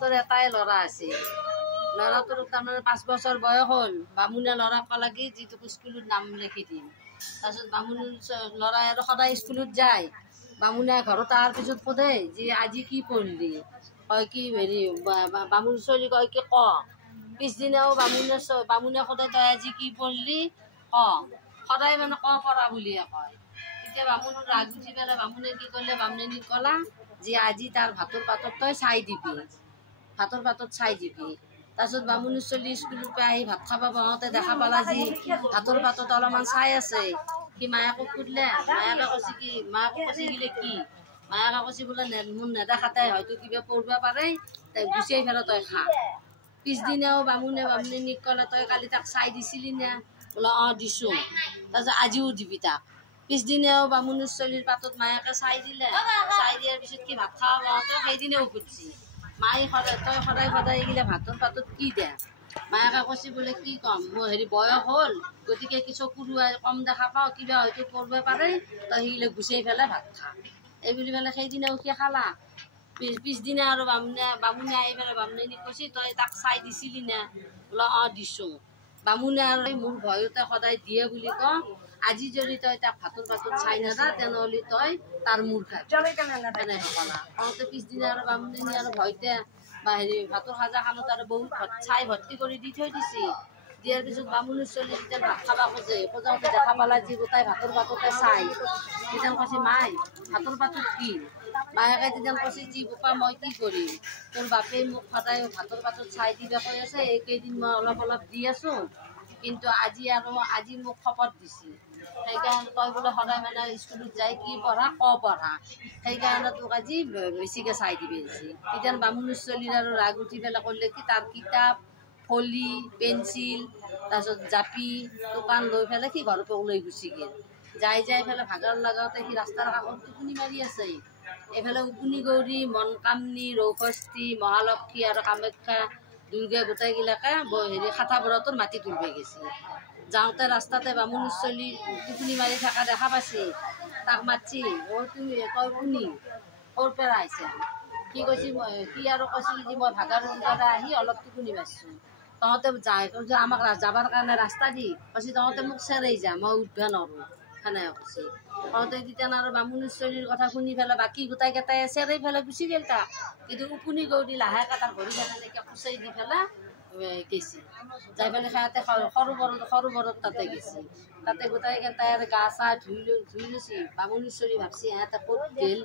তোর এটাই লড়া আছে লড়াটোর তারমানে 5 বছর বয়স হল বামুণে লড়া কলা কি যিটো স্কুলত নাম লিখি দিম তাৰপিছত বামুণ লড়া আৰু সদায় স্কুলত যায় বামুণে ঘৰত অহাৰ পিছত সোধে যে আজি কি পঢ়লি কয় কি হেৰি বামুণ ছোৱালী কয় কি ক পিছদিনাও বামুণে সোধে তই আজি কি পঢ়লি ক সদায় মানে ক পঢ়া বুলিয়ে কয় তেতিয়া বামুণ ৰাগ উঠি পেলাই বামুণে কি কৰিলে বামুণে ক'লা যে আজি তাৰ ভাতৰ পাতত তই চাই দিবি ভাতৰ পাতত চাই দিবি তাৰপিছত বামুণ ছোৱালী স্কুলৰ পৰা আহি ভাত খাব বহাওঁতে দেখা পালা যি ভাতৰ পাতত অলপমান চাই আছে সি মায়াকক সুধিলে মায়াকে কৈছে কি মায়াকক কৈছে গিলে কি মায়াকে কৈছে বোলে মোৰ নেদেখাতে হয়তো কিবা পঢ়িব পাৰে তাই গুচাই ফেলে তই খা পিছদিনাও বামুণে ক'লে তই কালি তাক চাই দিছিলি নে বোলে অঁ দিছোঁ তাৰপিছত আজিও দিবি তাক পিছদিনাও বামুণ ছোৱালীৰ পাতত মায়াকে চাই দিলে চাই দিয়াৰ পিছত কি ভাত খাব বহাওঁতে সেইদিনাও সুধিছি মায়ে তই সদায় এইগিলা ভাতৰ পাতত কি দে মায়াকে কৈছে বোলে কি কম মোৰ হেৰি বয়স হ'ল গতিকে কি চকুৰুৱাই কম দেখা পাওঁ কিবা হয়তো পঢ়িব পাৰে তই সেইগিলা গুচাই পেলাই ভাত খা এই বুলি পেলাই সেইদিনাও সি খালা পিছদিনা আৰু বামুণে আহি পেলাই বামুণে কৈছে তই তাক চাই দিছিলি নে বোলে অঁ দিছোঁ বামুণে আৰু মোৰ ভয়তে সদায় দিয়ে বুলি ক আজি যদি তই তাক ভাতৰ পাতত চাই নাযা তেনেহ'লে তই তাৰ মূৰ খাবি তেনেকৈ ক'লা কওঁতে পিছদিনা আৰু বামুণে আৰু ভয়তে বা হেৰি ভাতৰ সাজা খানত আৰু বহুত চাই ভৰ্তি কৰি দি থৈ দিছে দিয়াৰ পিছত বামুণ ছোৱালী যেতিয়া ভাত খাব খোজাওঁতে দেখা পালা যি গোটাই ভাতৰ পাততে চাই তেতিয়া কৈছে মাই ভাতৰ পাতত কি মায়াকে তেতিয়া কৈছে যি বোপা মই কি কৰিম তোৰ বাপে মোক সদায় ভাতৰ পাতত চাই দিবা কৈ আছে এইকেইদিন মই অলপ দি আছোঁ কিন্তু আজি মোক শপত দিছে সেইকাৰণে তই বোলে সদায় মানে স্কুলত যাই কি পঢ়া পঢ়া সেইকাৰণে তোক আজি বেছিকৈ চাই দিবি তেতিয়া বামুণ ছোৱালীৰ আৰু ৰাগ উঠি পেলাই কৰিলে কি তাৰ কিতাপ ফলি পেঞ্চিল তাৰপিছত জাপি দোকান লৈ পেলাই সি ঘৰৰ পৰা ওলাই গুচি গ'ল যাই পেলাই ভাগৰ লগাওঁতে সি ৰাস্তাৰ কাষত টোপনি মাৰি আছে এইফালে উপুনি গৌৰী মনকামনি ৰৌষষ্ঠী মহালক্ষী আৰু কামাখ্যা দুৰ্গা গোটেইগিলাকে হেৰি খাটাবোৰতৰ মাটি তুলিব গৈছে যাওঁতে ৰাস্তাতে বামুণ ছোৱালী টোপনি মাৰি থকা দেখা পাইছে তাক মাতছি তুমি তই শুনি ক'ৰ পৰা আহিছে কি কৈছে সি আৰু কৈছিল যে মই ভাগৰ পৰা আহি অলপ টোপনি মাৰিছোঁ তহঁতে যায় কৈছে আমাক যাবৰ কাৰণে ৰাস্তা দি কৈছে তহঁতে মোক চেৰাই যা মই উঠিব নোৱাৰোঁ সেনেকৈ কৈছে কওঁতে তেতিয়া আৰু বামুণ ছোৱালীৰ কথা শুনি পেলাই বাকী গোটাইকেইটাই চেৰাই পেলাই গুচি গ'ল তাক কিন্তু উপুনি গৌৰী লাহেকৈ তাৰ ভৰি এনেকৈ কুচাই দি পেলাই গৈছে যাই পেলাই সিহঁতে সৰোবৰত তাতে গৈছে তাতে গোটাইকেইটাই আৰু গা চা ধুই লৈছে বামুণ ছোৱালী ভাবছি সিহঁতে ক'ত গ'ল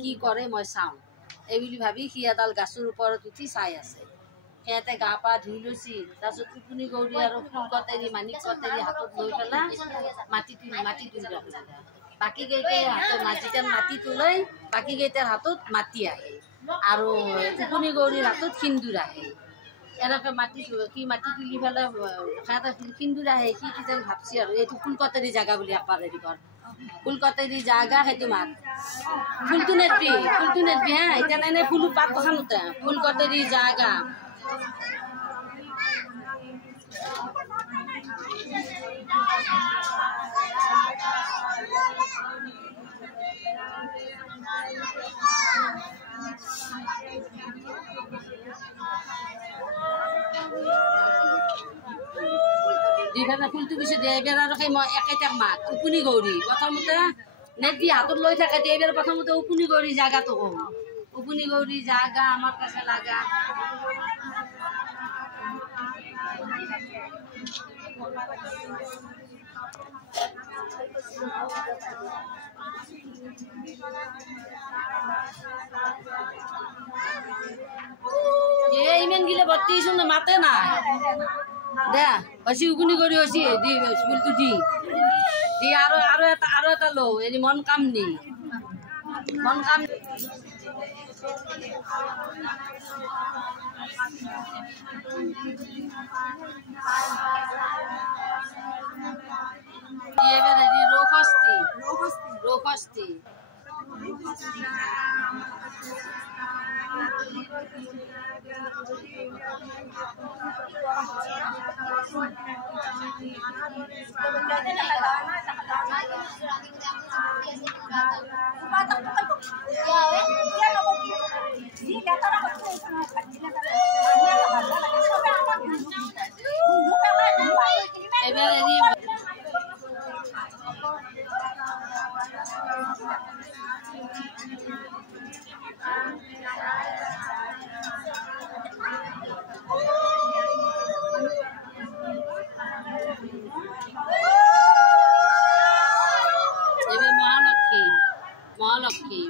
কি কৰে মই চাওঁ এই বুলি ভাবি সি এডাল গাছৰ ওপৰত উঠি চাই আছে সিহঁতে গা পা ধুই লৈছে তাৰপিছত উপুনি গৌৰী আৰু ফুল কটাৰী মানিক কটাৰী হাতত লৈ পেলাই মাটি তুলি ৰাখিলে বাকীকেইটাই হাতত যেতিয়া মাটি তোলাই বাকীকেইটাৰ হাতত মাটি আহে আৰু উপুনি গৌৰীৰ হাতত সিন্দুৰ আহে এনেকৈ মাটি তুলি পেলাই সিহঁতে সিন্দুৰ আহে সি যেন ভাবছি আৰু এইটো ফুল কটাৰী জাগা বুলি একবাৰ হেৰি কৰ ফুল কটাৰী জাগা সেইটো মাত ফুলটো নেদবি হা এতিয়া এনে ফুল পাত খানোতে ফুল কটাৰী জাগা দুইফালে ফুলটো পিছত এইবাৰ আৰু সেই মই একেটাক মাত উপুনি গৌৰী প্ৰথমতে নেদবি হাতত লৈ থাকে এইবাৰ প্ৰথমতে উপুনি গৌৰী জাগাটো কওঁ উপুনি গৌৰী জাগা আমার কাছে লাগা ইমান গিলে ভর্তি শুনে মাতে না দে হসি উকুনি করি হসি দি ফুলটো দি আৰু এটা লো এই মন কামনি ৰৌষষ্ঠী মহালক্ষী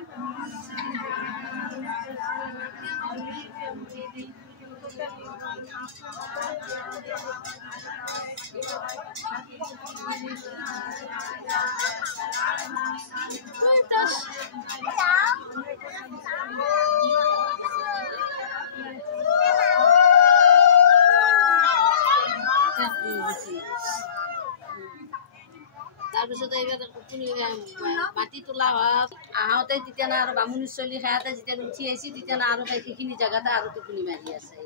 তাৰপিছত মাটি তোলা হয় আহোঁতে তেতিয়া আৰু বামুণী চলি সেয়াতে যেতিয়া উঠি আহিছে তেতিয়া আৰু সেইখিনি জেগাতে আৰু টোপনি মাৰি আছে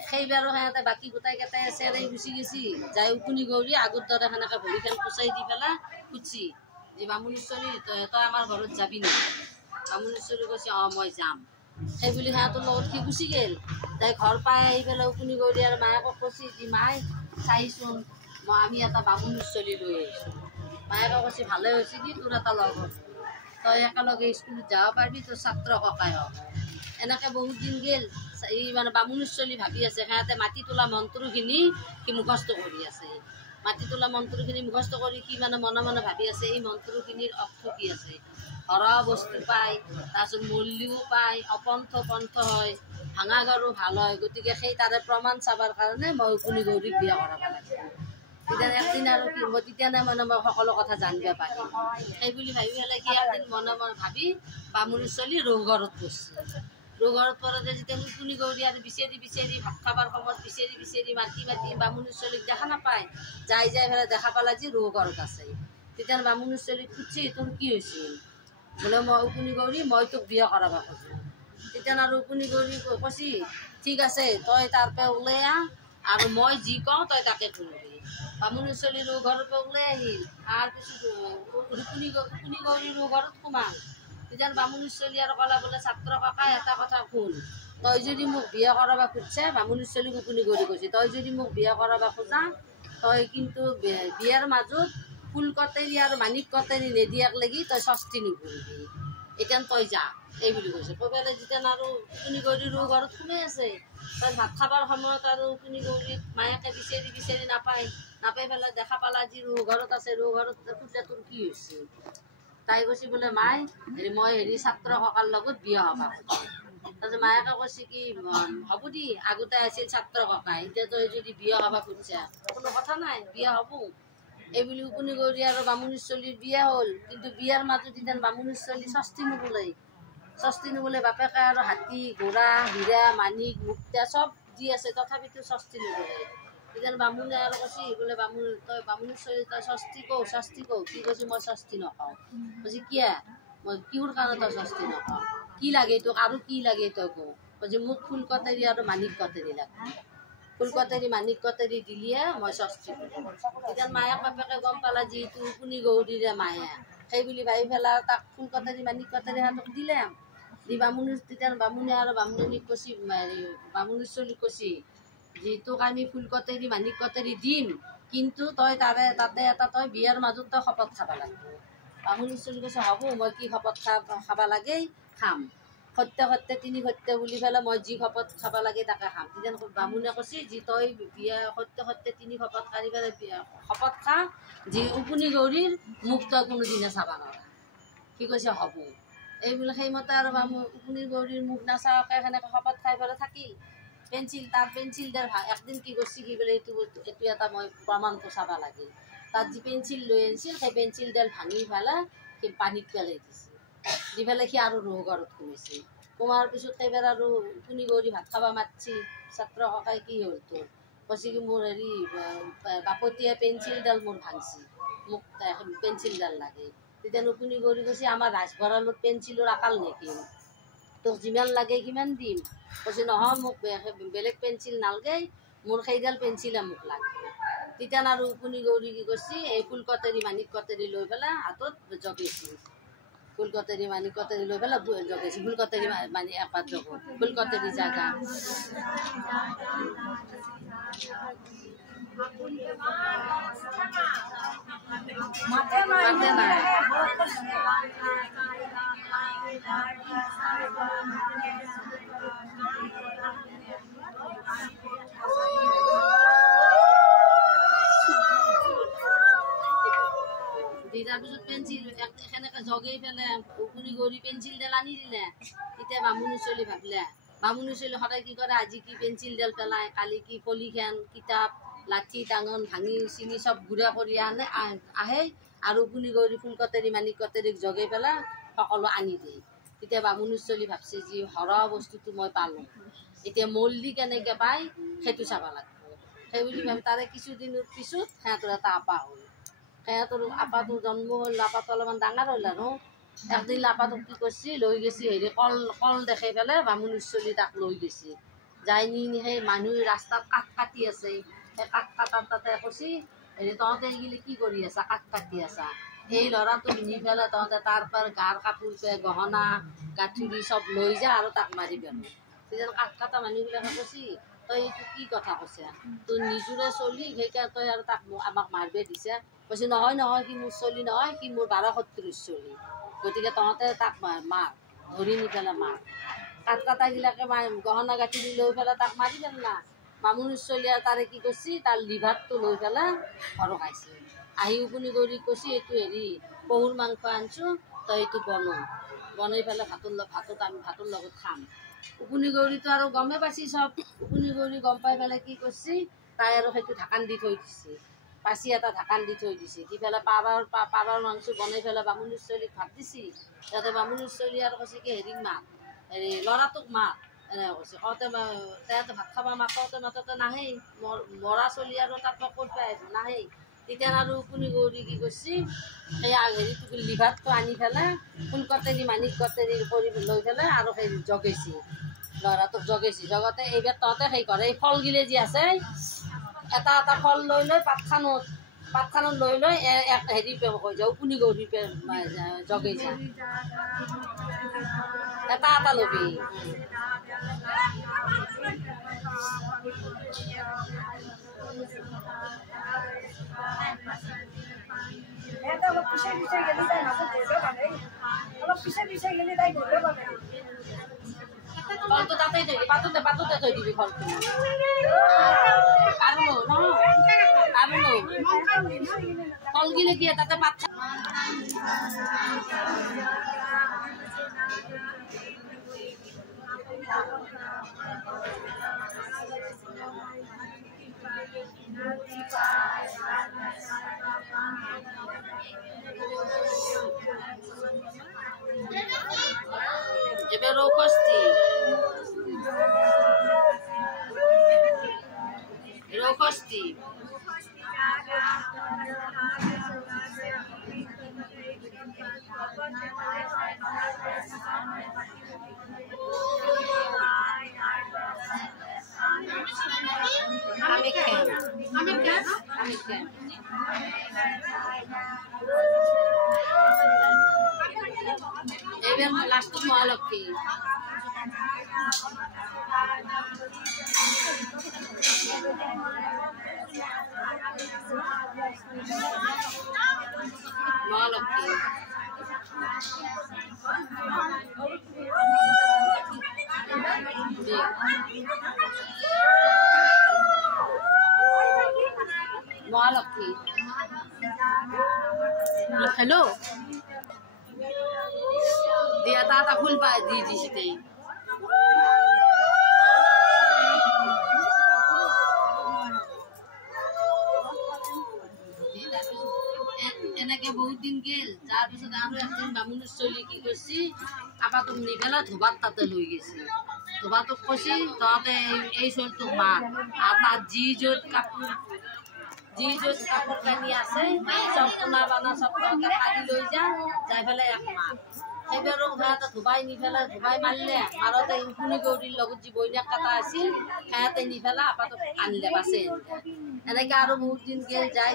সেইবাৰো সেয়াতে বাকী গোটাইকেইটাই আছে আৰু গুচি গৈছি যাই উকুনি গৌৰী আগৰ দৰে সেনেকৈ ভৰিখন কুচাই দি পেলাই উঠছি যে বামুণী চলি তই আমাৰ ঘৰত যাবি নেকি বামুণী চলি কৈছে অঁ মই যাম সেই বুলি সিহঁতৰ লগত সি গুচি গ'ল তাই ঘৰ পাই আহি পেলাই উকুনি গৌৰী আৰু মায়েকক কৈছে যে মাই চাইচোন আমি এটা বামুণী চলি লৈ আহিছোঁ মায়েকে কৈছে ভালে হৈছে কি তোৰ এটা লগ হ'ল তই একেলগে স্কুলত যাব পাৰিবি তোৰ ছাত্ৰ ককাই হওক এনেকৈ বহুত দিন গ'ল এই মানে বামুণী চলি ভাবি আছে সিহঁতে মাটি তোলা মন্ত্ৰখিনি কি মুখস্থ কৰি আছে মাটি তোলা মন্ত্ৰখিনি মুখস্থ কৰি কি মানে মনে মনে ভাবি আছে এই মন্ত্ৰখিনিৰ অৰ্থ কি আছে হৰা বস্তু পায় তাৰপিছত মল্লিও পায় অপন্থ পন্থ হয় ভাঙা ঘৰো ভাল হয় গতিকে সেই তাৰে প্ৰমাণ চাবৰ কাৰণে মই উকুনি গৌৰীক বিয়া কৰাব লাগিব তেতিয়া একদিন আৰু কি মই তেতিয়া মানে মই সকলো কথা জানিব পাৰিম সেই বুলি ভাবি পেলাই কি একদিন মনে মনে ভাবি বামুণী চলি ৰৌঘৰত পৰছে ৰৌঘৰত পৰোঁতে যেতিয়া উকুনি গৌৰী আৰু বিচাৰি বিচাৰি ভাত খাবৰ সময়ত বিচাৰি বিচাৰি মাতি মাতি বামুণী চলিক দেখা নাপায় যাই যাই পেলাই দেখা পালা যে ৰৌঘৰত আছে তেতিয়া বামুণী চলিক সুধছি তোৰ কি হৈছিল বোলে মই উকুনি গৌৰী মই তোক বিয়া কৰাব খোজোঁ তেতিয়া আৰু উকুনি গৌৰী কৈছি ঠিক আছে তই তাৰ পৰা ওলাই আহ আৰু মই যি কওঁ তই তাকে কৰিবি বামুণী চলি ৰৌঘৰৰ পৰা ওলাই আহিল তাৰপিছত উকুনি গৌৰী ৰৌঘৰত সোমাল তেতিয়া বামুণী চলি আৰু ক'লা বোলে ছাত্ৰ ককাই এটা কথা শুন তই যদি মোক বিয়া কৰাব খুজিছে বামুণী চলিক উকুনি গৌৰী কৈছে তই যদি মোক বিয়া কৰাব খোজা তই কিন্তু বিয়াৰ মাজত ফুল কটাৰী আৰু মানিক কটাৰী নিদিয়াক লাগি তই ষষ্ঠী নকৰিবি এতিয়া তই যা এই বুলি কৈছে কৈ পেলাই যেতিয়া আৰু উকুনি গৌৰী ৰৌঘৰত সোমাই আছে তাই ভাত খাবৰ সময়ত আৰু উকুনি গৌৰীক মায়াকে বিচাৰি বিচাৰি নাপায় পেলাই দেখা পালা যি ৰৌঘৰত আছে ৰৌঘৰত সুধিলে তোৰ কি হৈছে তাই কৈছে বোলে মাই মই ছাত্ৰ ককাৰ লগত বিয়া হ'বা তাৰপিছত মায়াকে কৈছে কি হ'ব দি আগতে আছিল ছাত্ৰ ককাই এতিয়া তই যদি বিয়া হ'বা খুজিছা কোনো কথা নাই বিয়া হ'ব এই বুলি উকুনি গৌৰী আৰু বামুণী চলিৰ বিয়া হ'ল কিন্তু বিয়াৰ মাজত এতিয়া বামুণী চলি ষষ্ঠী নগ'লে বাপেকে আৰু হাতী ঘোঁৰা হীৰা মাণিক মুক্তা চব দি আছে তথাপিতো ষষ্ঠী নগ'লে তেতিয়া বামুণে আৰু কৈছে বোলে বামুণী চলি তই ষষ্ঠী কওঁ কি কৈছে মই ষষ্ঠী নকওঁ কৈছে কিয়া মই কিহৰ কাৰণে তই ষষ্ঠী নকওঁ কি লাগে তোক আৰু কি লাগে তই কওঁ কৈছে মোক ফুল কটাৰী আৰু মাণিক কটাৰী লাগে ফুল কটাৰী মাণিক কটাৰী দিলিয়ে মই ষষ্ঠী কৰিম তেতিয়া মায়াক বাপেকে গম পালা যিহেতু উকুনি গৌৰীৰে মায়া সেই বুলি ভাবি পেলাই তাক ফুল কটাৰী মাণিক কটাৰী হাতক দিলে দি বামুণী তেতিয়া বামুণে আৰু বামুণীক কৈছে বামুণী চলিক কৈছে যিটোক আমি ফুল কটাৰী মাণিক কটাৰী দিম কিন্তু তই তাতে এটা তই বিয়াৰ মাজত তই শপত খাব লাগিব বামুণী চলি কৈছে হ'ব মই কি শপত খাব লাগে খাম সত্য সত্য তিনি সত্য বুলি পেলাই মই যি শপত খাব লাগে তাকে খাম তেতিয়া বামুণে কৈছে যি তই বিয়া সত্য সত্য তিনি শপত কাঢ়ি পেলাই শপত খা যি উকুনি গৌৰীৰ মুখ তই কোনোদিনে চাব নোৱাৰা সি কৈছে হ'ব এইবিলাক সেইমতে আৰু উকুনি গৌৰীৰ মুখ নাচাওঁকৈ সেনেকৈ শপত খাই পেলাই থাকিল পেঞ্চিলডাল একদিন কি কৰিছে কি বোলে এইটো এটা মই প্ৰমাণটো চাব লাগে তাত যি পেঞ্চিল লৈ আনিছিল সেই পেঞ্চিলডাল ভাঙি পেলাই সি পানীত পেলাই দিছে দি পেলাই সি আৰু ৰৌঘৰত সোমাইছে সোমোৱাৰ পিছত সেইবাৰ আৰু উকুনি গৌৰী ভাত খাব মাতিছে ছাত্ৰ ককাই কি হ'ল তোৰ কৈছে কি মোৰ বাপতীয়া পেঞ্চিলডাল মোৰ ভাঙছি মোক পেঞ্চিলডাল লাগে তেতিয়া নুপুনি গৌৰী কৈছে আমাৰ ৰাজভঁৰালত পেঞ্চিলৰ আকাল নেকি, তোক যিমান লাগে সিমান দিম। কৈছে নহয় মোক বেলেগ পেঞ্চিল নালাগে, মোৰ সেইডাল পেঞ্চিলে মোক লাগে। তেতিয়া আৰু উপুনি গৌৰী কি কৰিছে এই ফুল কটাৰী মানিক কটাৰী লৈ পেলাই হাতত জগাইছে, ফুল কটাৰী মানিক কটাৰী লৈ পেলাই জগাইছে, ফুল কটাৰী মানি এপাত জগো ফুল কটাৰী জাগা। মাতে নাই তাৰপিছত পেঞ্চিল সেনেকে জগাই পেলাই উপুনি গৌৰী পেঞ্চিলডাল আনি দিলে। তেতিয়া বামুণী ছোৱালী ভাবিলে, বামুণী ছোৱালী সদায় কি কৰে, আজি কি পেঞ্চিলডাল পেলাই, কালি কি পলিখেন কিতাপ লাঠি টাঙন ভাঙি চিঙি চব গুড়া কৰি আহে আৰু উপুনি গৌৰী ফুল কটাৰী মানিক কটাৰীক জগাই পেলাই সকলো আনি দিয়ে। তেতিয়া বামুণী ছোৱালী ভাবছে যি হৰা বস্তুটো মই পালোঁ, এতিয়া মল্লি কেনেকৈ পায় সেইটো চাব লাগিব। সেই বুলি ভাবি তাৰে কিছুদিনৰ পিছত সিহঁতৰ এটা আপা হ'ল। সিহঁতৰ আপাটো জন্ম হ'ল, আপাটো অলপমান ডাঙৰ হ'ল আৰু একদিন আপাটোক কি কৰিছে লৈ গৈছে হেৰি কল দেখাই পেলাই বামুণী ছোৱালী তাক লৈ গৈছে। যাই নি সেই মানুহ ৰাস্তাত কাঠ কাটি আছে, সেই কাঠ কাটাৰ তাতে কৈছে হেৰি তহঁতে এইগিলি কি কৰি আছা, কাঠ কাটি আছা, এই ল'ৰাটোক নি পেলাই তহঁতে তাৰ পৰা গাৰ কাপোৰ পে গহনা গাঁঠৰি চব লৈ যা আৰু তাক মাৰি পেলো। তেতিয়া কাঠ কটা মানুহবিলাকে কৈছে তই এইটো কি কথা কৈছা, তোৰ নিজৰে চলি সেইকাৰণে তই আৰু তাক আমাক মাৰিব দিছে। কৈছে নহয় নহয় সি মোৰ চলি নহয়, সি মোৰ 1270 চলি, গতিকে তহঁতে তাক মাৰ, ধৰি নি পেলাই মাৰ। কাঠ কটাগিলাকে গহনা গাঁঠৰি লৈ পেলাই তাক মাৰি পেলা। বামুণী ছোৱালীয়ে তাৰে কি কৰিছে তাৰ লিভাৰটো লৈ পেলাই ঘৰ খাইছে। আহি উপুনি গৌৰীক কৈছে এইটো হেৰি পহুৰ মাংস আনিছোঁ, তই এইটো বনাই পেলাই আমি ভাতৰ লগত খাম। উপুনি গৌৰীটো আৰু গমে পাইছে চব। উপুনি গৌৰী গম পাই পেলাই কি কৰিছে তাই আৰু সেইটো ঢাকান দি থৈ দিছে, পাচি এটা ঢাকান দি থৈ দিছে। দি পেলাই পাৰৰ মাংস বনাই পেলাই বামুণী ছোৱালীক ভাত দিছে। তাতে বামুণী ছোৱালী আৰু কৈছে কি হেৰিক মাত, হেৰি ল'ৰাটোক মাত, এনেকৈ কৈছে। কওঁতে তাইতো ভাত খাব মাততে নাহেই, মৰা চলি আৰু তাত ক'ত পাই আহিছোঁ নাহেই। তেতিয়া আৰু উপুনি গৌৰী কি কৰিছে সেই হেৰিটো লিভাৰটো আনি পেলাই ফুল কটাৰী মানিক কটাৰী কৰি লৈ পেলাই আৰু সেই জগাইছে, ল'ৰাটোক জগাইছে। জগাতে এইবাৰ তহঁতে সেই কৰে এই ফলগিলে যি আছে এটা এটা ফল লৈ পাতখানত লৈ হেৰি কৈ যাওঁ উপুনি গৌৰী জগাই যা, এটা এটা ল'বি। অলপ পিছে গেলি তাই নাচত ধৰিব পাৰে, অলপ পিছে গেলি তাই ধৰিব পাৰে। ফলটো তাতেই থৈ দিবি, পাততে থৈ দিবি ফলটো। আৰু ফলগিলে দিয়ে তাতে পাত এবার রৌকস্তি এবার লাস্ট মহালক্ষ্মী মহালক্ষ্মী মহালক্ষ্মী হ্যালো দিয়া তা ফুল পা দিয়ে দিছি এনেকে বহুত দিন গেল। তাৰপিছত আৰু একদিন বামুণী ছোৱালী কি কৰিছে আপাটোক নি পেলাই ধোবাত তাতে লৈ গৈছে। ধোবাটোক কৈছে তহঁতে এই ছোৱালীটোক মাৰ আৰু তাত যি য'ত কাপোৰ যি য'ত কাপোৰ কানি আছে চব সোণা বানা চব কাটি লৈ যাই পেলাই 1 মাহ সেইবাৰো সিহঁতে ধুবাই নি পেলাই ধুবাই মাৰিলে মাৰোতে উকুনি গৌৰীৰ লগত যি বৈনাক কটা আছিল সিহঁতে নি পেলাই আপাতত আনিলে বাছে এনেকৈ আৰু বহুত দিন গেল যাই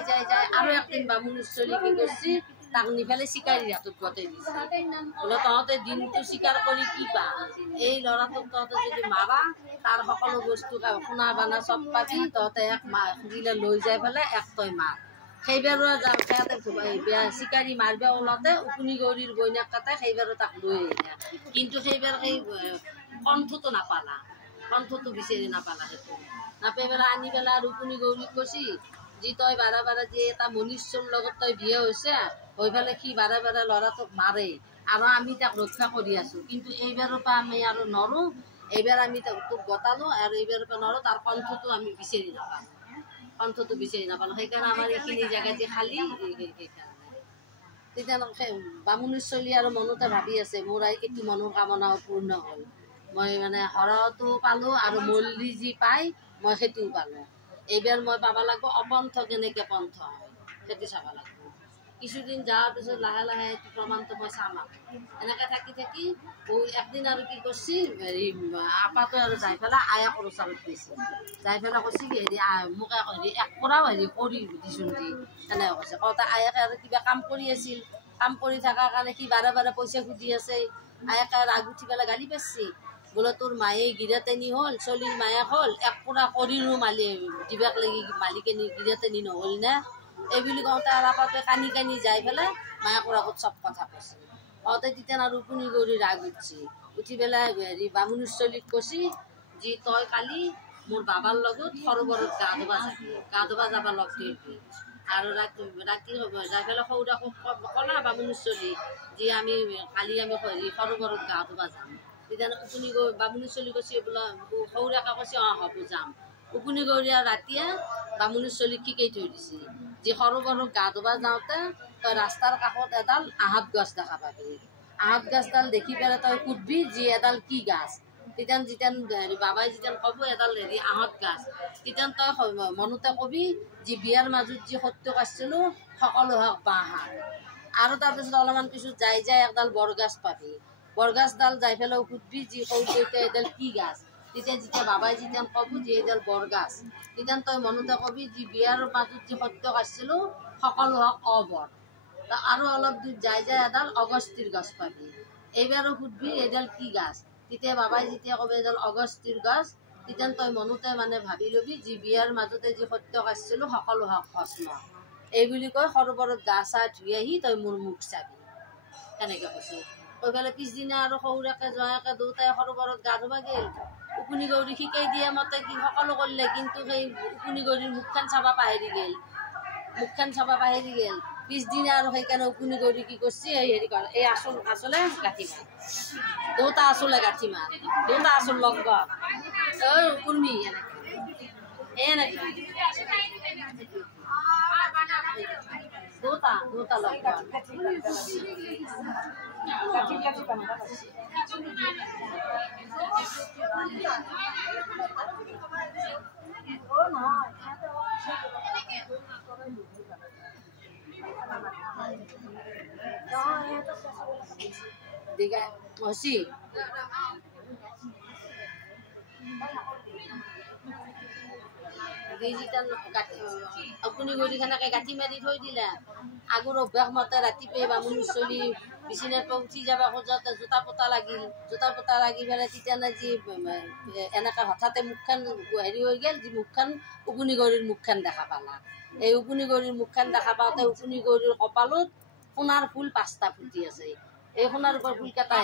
আৰু একদিন বামুণীৰ ছোৱালী কি কৰিছে তাক নি পেলাই চিকাৰীৰ হাতত গতাই দিছে বোলে তহঁতে দিনটো চিকাৰ কৰি কি পা এই ল'ৰাটোক তহঁতে যদি মাৰা তাৰ সকলো বস্তু সোণা বানা চব পাবি তহঁতে 1 মাহ দিলে লৈ যাই পেলাই 1 তই মাৰ সেইবাৰো সিহঁতে চিকাৰী মাৰিব ওলাওঁতে উকুনি গৌৰীৰ বৈনাক কাটাই সেইবাৰো তাক লৈ আহিলে কিন্তু সেইবাৰ সেই কণ্ঠটো নাপালা কণ্ঠটো বিচাৰি নাপালা সেইটো নাপাই পেলাই আনি পেলাই আৰু উকুনি গৌৰীক কৈছি যি তই বাৰে যি এটা মনুষ্যৰ লগত তই বিয়া হৈছে হৈ পেলাই সি বাৰে ল'ৰাটোক মাৰে আৰু আমি তাক ৰক্ষা কৰি আছোঁ কিন্তু এইবাৰৰ পৰা আমি আৰু নৰোঁ এইবাৰ আমি তোক গতালোঁ আৰু এইবাৰৰ পৰা নৰোঁ তাৰ কণ্ঠটো আমি বিচাৰি নাপালোঁ সেইকাৰণে আমাৰ এইখিনি জেগা যি খালী তেতিয়া বামুণীৰ ছোৱালী আৰু মনতে ভাবি আছে মোৰ এইটো মনৰ কামনাও পূৰ্ণ হ'ল মই মানে হৰতো পালোঁ আৰু মল্লি যি পাই মই সেইটোও পালোঁ এইবাৰ মই পাব লাগিব অপন্থ কেনেকৈ পন্থ হয় সেইটো চাব লাগিব কিছুদিন যোৱাৰ পিছত লাহে এইটো প্ৰমাণটো মই চাম এনেকৈ থাকি একদিন আৰু কি কৰিছে হেৰি আপাটো আৰু যাই পেলাই আয়াকৰ ওচৰত গৈছে যাই পেলাই কৈছে কি হেৰি মোক এক পৰাও হেৰি কৰি দিছোন দি এনেকৈ কৈছে কওঁতে আয়াকে আৰু কিবা কাম কৰি আছিল কাম কৰি থকাৰ কাৰণে সি বাৰে পইচা খুজি আছে আয়াকে আৰু আগ উঠি পেলাই গালি পাৰছে বোলে তোৰ মায়ে গিৰাতেনি হ'ল চলিৰ মায়াক হ'ল 1 পুৰা কৰিনো দিবাক লাগি মালিকে গিৰাতেনি নহ'ল নে এই বুলি কওঁতে আৰু আপাতে কানি যাই পেলাই মায়াকৰ আগত চব কথা কৈছে কওঁতে তেতিয়া আৰু উকুনি গৌৰী ৰাগ উঠি পেলাই হেৰি বামুণীৰ ছোৱালীক কৈছে যি তই কালি মোৰ বাবাৰ লগত সৰোবৰত গা ধুবা যাবা লগ ধৰিবি আৰু ৰাতি যাই পেলাই সৌৰাকক ক'লা বামুণীৰ ছোৱালী যি আমি কালি আমি হেৰি সৰোবৰত গা ধুবা যাম তেতিয়া উকুনি বামুণীৰ ছোৱালী কৈছে বোলে সৌৰাকে কৈছে হ'ব যাম উকুনি গৌৰী আৰু ৰাতিয়ে বামুণীৰ ছোৱালীক শিকাই থৈ দিছে যি সৰোবৰত গা ধুবা যাওঁতে তই ৰাস্তাৰ কাষত এডাল আহঁত গছ দেখা পাবি আহঁত গছডাল দেখি পেলাই তই সুধবি যি এডাল কি গাছ তেতিয়া হেৰি বাবাই যেতিয়া ক'ব এডাল হেৰি আহঁত গাছ তেতিয়া তই মনতে কবি যি বিয়াৰ মাজত যি সত্য কাঢ়িছিলোঁ সকলো হওক বাঁহ আৰু তাৰপিছত অলপমান পিছত যাই একডাল বৰগাছ পাবি বৰগাছডাল যাই পেলাই সুধবি যি সৌতে এডাল কি গাছ যেতিয়া বাবাই যেতিয়া ক'ব যে এডাল বৰগাছ তেতিয়া তই মনতে কবি যি বিয়াৰ মাজত যি সত্য কাঢ়িছিলোঁ সকলো হওক অবৰ আৰু অলপ দূৰ যাই এডাল অগস্তিৰ গছ পাবি এইবাৰো সুধবি এডাল কি গাছ তেতিয়া বাবাই যেতিয়া ক'ব এডাল অগস্তিৰ গছ তেতিয়া তই মনতে মানে ভাবি ল'বি যি বিয়াৰ মাজতে যি সত্য কাঢ়িছিলোঁ সকলো হওক ভস্ম এই বুলি কৈ সৰোবৰত গা চা ধুই আহি তই মোৰ মুখ চাবি তেনেকৈ কৈছে কৈ পেলাই পিছদিনা আৰু সৌৰাকে জোঁৱায়েকে দুয়োটাই সৰোবৰত গা ধুবা গ'ল উকুনি গৌৰী শিকাই দিয়া মতে কি সকলো কৰিলে কিন্তু সেই উকুনি গৌৰীৰ মুখখন চাব পাহৰি গ'ল পিছদিনা আৰু সেইকাৰণে উকুনি গৌৰী কি কৰিছে এই হেৰি কৰে এই আচলে গাঁঠি মাৰ দুটা আচলে গাঁঠি মাৰ দুটা আচল লগ কুৰ্মি এনেকৈ দুটা লগ দিঘা হসি আপুনি গৰি খানাকে গাঁঠি মাৰি থৈ দিলে আগৰ অভ্যাস মতে ৰাতিপুৱাই বামুণীৰ ছোৱালী বিচনাৰ পৰা উঠি যাব খোজোতে জোতা পোতা লাগি পেলাই তেতিয়া যি এনেকৈ হঠাতে মুখখন হেৰি হৈ গ'ল যি মুখখন উকুনি গৌৰীৰ মুখখন দেখা পালা এই উকুনি গৌৰীৰ মুখখন দেখা পাওঁতে উকুনি গৌৰীৰ কপালত সোণাৰ ফুল 5টা ফুটি আছে এই সোণাৰ ওপৰ ফুল কেইটা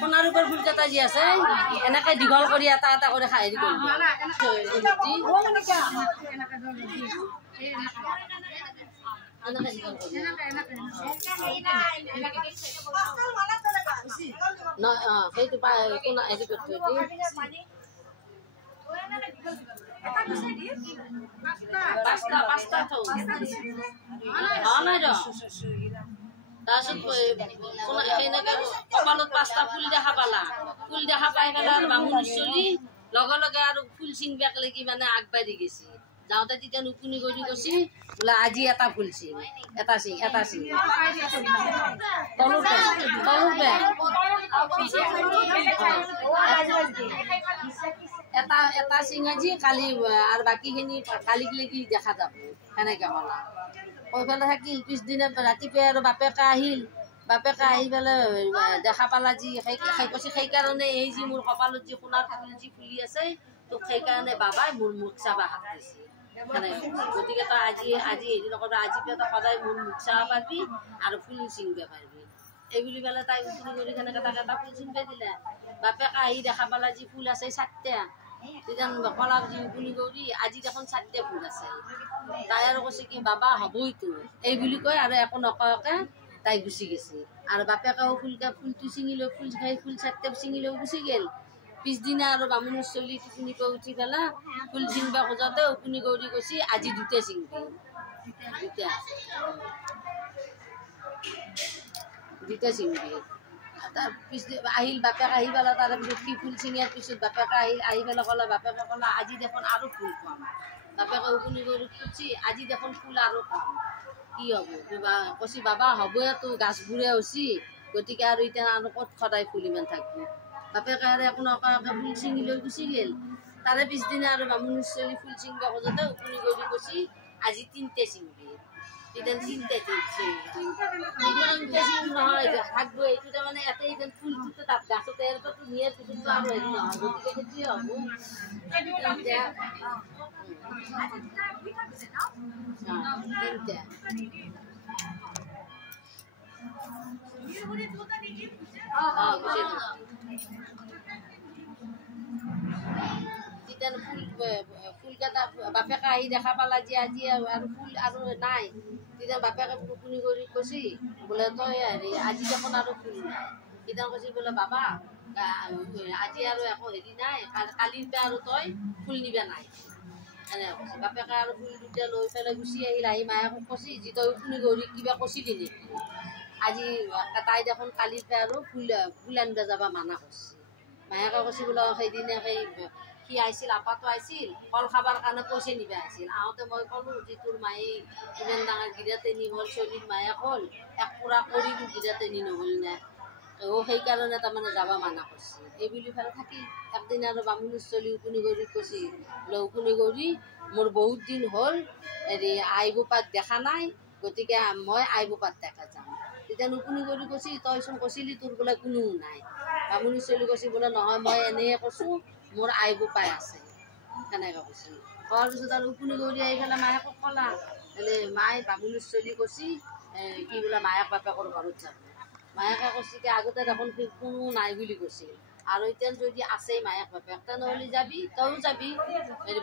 সোণাৰ ওপৰ ফুল কেইটা যি আছে এনেকৈ দীঘল কৰি এটা কৰি হেৰি কৰিব সেইটো হেৰি কৰি থৈ পাঁচটা থওঁ নাই তাৰপিছত সেনেকৈ কপালত 5টা ফুল দেখা পালা ফুল দেখা পাই পেলাই আৰু বামুণীৰ ছোৱালী লগে লগে আৰু ফুল চিঙবাক লাগি মানে আগবাঢ়ি গৈছে যাওঁতে তেতিয়া নুকুনি গৌৰী কৈছি বোলে আজি এটা ফুল চিং এটা চিং তলুৰ বেগ এটা চিং আজি কালি আৰু বাকীখিনি কালিক লেগি দেখা যাব সেনেকে ক'লা কৈ পেলাই থাকিল পিছদিনা ৰাতিপুৱাই আৰু বাপেকে আহিল বাপেকে আহি পেলাই দেখা পালা যি কৈছে সেইকাৰণে এই যি মোৰ কপালত যি সোণাৰ ফুল যি ফুলি আছে তোক সেইকাৰণে বাবাই মোৰ মুখ চাবা হাত দিছে সেনেকে গতিকে তই আজি হেৰি নকৰিবা আজি তই সদায় মোৰ মুখ চাব পাৰিবি আৰু ফুল চিঙিব পাৰিবি এই বুলি পেলাই তাই উকুনি কৰি সেনেকে তাক এটা ফুল চিঙিব দিলে বাপেকে আহি দেখা পালা যি ফুল আছে 7টা তেতিয়া কলা যি উকুনি কৰি আজি দেখোন 7টা ফুল আছে তাই আৰু কৈছে কি বাবা হ'বইতো এই বুলি কয় আৰু একো নকয়াকে তাই গুচি গেছে আৰু বাপেকেও ফুলটো ছিঙি লৈ ফুল 7টা ছিঙি লৈ গুচি গেল পিছদিনা আৰু বামুণৰ চলি টোপনি পৰা উঠি পেলাই ফুল চিঙিব খোজোঁতে উকুনি গৌৰী কৈছি আজি 2টা চিঙবি 2টা চিঙবি তাৰ পিছদিনা আহিল বাপেক আহি পেলাই তাৰ পিছত কি ফুল চিঙাৰ পিছত বাপেকে আহি পেলাই ক'লে বাপেকে ক'লে আজি দেখোন আৰু ফুল পাম বাপেকে উকুনি গৌৰীক খুজি আজি দেখোন ফুল আৰু পাম কি হ'ব কৈছি বাবা হ'বতো গাছবোৰে হৈছি গতিকে আৰু এতিয়া আৰু ক'ত সদায় ফুল ইমান থাকিব বাপেকে আৰু একো নকৰাকে ফুল চিঙি লৈ গুচি গ'ল তাৰে পিছদিনা আৰু বামুণৰ ছোৱালী ফুল চিঙিব খোজোঁতে উকুনি গৌৰী কৈছি আজি 3টা চিঙবি তেতিয়া 3টা নহয় থাকব এইটো তাৰমানে এটাই ইমান ফুলটোতো তাত গাছতে এৰপতো নিয়াৰ পিছততো আৰু হেৰি নহয় গতিকে সেইটোৱে হ'ব 3টা ফুলকেইটা বাপেকে আহি দেখা পালা যে আজি আৰু ফুল আৰু নাই তেতিয়া বাপেকে উকুনি কৰি কৈছি বোলে তই হেৰি আজি দেখোন আৰু ফুল নাই তেতিয়া কৈছি বোলে বাবা আজি আৰু একো হেৰি নাই কালিৰ পৰা আৰু তই ফুল নিবা নাই এনেকৈ কৈছে বাপেকে আৰু ফুল 2টা লৈ পেলাই গুচি আহিল আহি মায়েকক কৈছি যি তই উকুনি গৌৰীক কিবা কৈছিলি নেকি আজি তাই দেখোন কালিৰ পৰা আৰু ফুল আনিব যাব মানা কৰিছে মায়েকে কৈছে বোলে সেইদিনা সি আহিছিল আপাটো আহিছিল ফল খাবৰ কাৰণে পইচা নিবা আহিছিল আহোঁতে মই ক'লোঁ যে তোৰ মায়ে ইমান ডাঙৰ গিৰাতে নি হ'ল চলিৰ মায়ে ক'ল এক পুৰা কৰি গিৰাতে নি নহ'ল নে সেইকাৰণে তাৰমানে যাব মানা কৰিছে এই বুলি পেলাই থাকি একদিন আৰু বামুণৰ চলি উকুনি গৌৰীক কৈছে বোলে উকুনি গৌৰী মোৰ বহুত দিন হ'ল হেৰি আই বোপাক দেখা নাই গতিকে মই আই বোপাক দেখা যাম তেতিয়া উকুনি গৌৰী কৈছে তইচোন কৈছিলি তোৰ বোলে কোনো নাই বামুণৰ চলি কৈছে বোলে নহয় মই এনেয়ে কৈছোঁ মোৰ আই বোপাই আছে সেনেকৈ কৈছে কোৱাৰ পিছত আৰু উকুনি গৌৰী আহি পেলাই মায়েকক ক'লা মায়ে বামুণৰ চলি কৈছে কি বোলে মায়েক বাপেকৰ ঘৰত যাব মায়েকে কৈছে কি আগতে দেখোন কোনো নাই বুলি কৈছিল আৰু এতিয়া যদি আছেই মায়েক বাপেক তেনেহ'লে যাবি তইও যাবি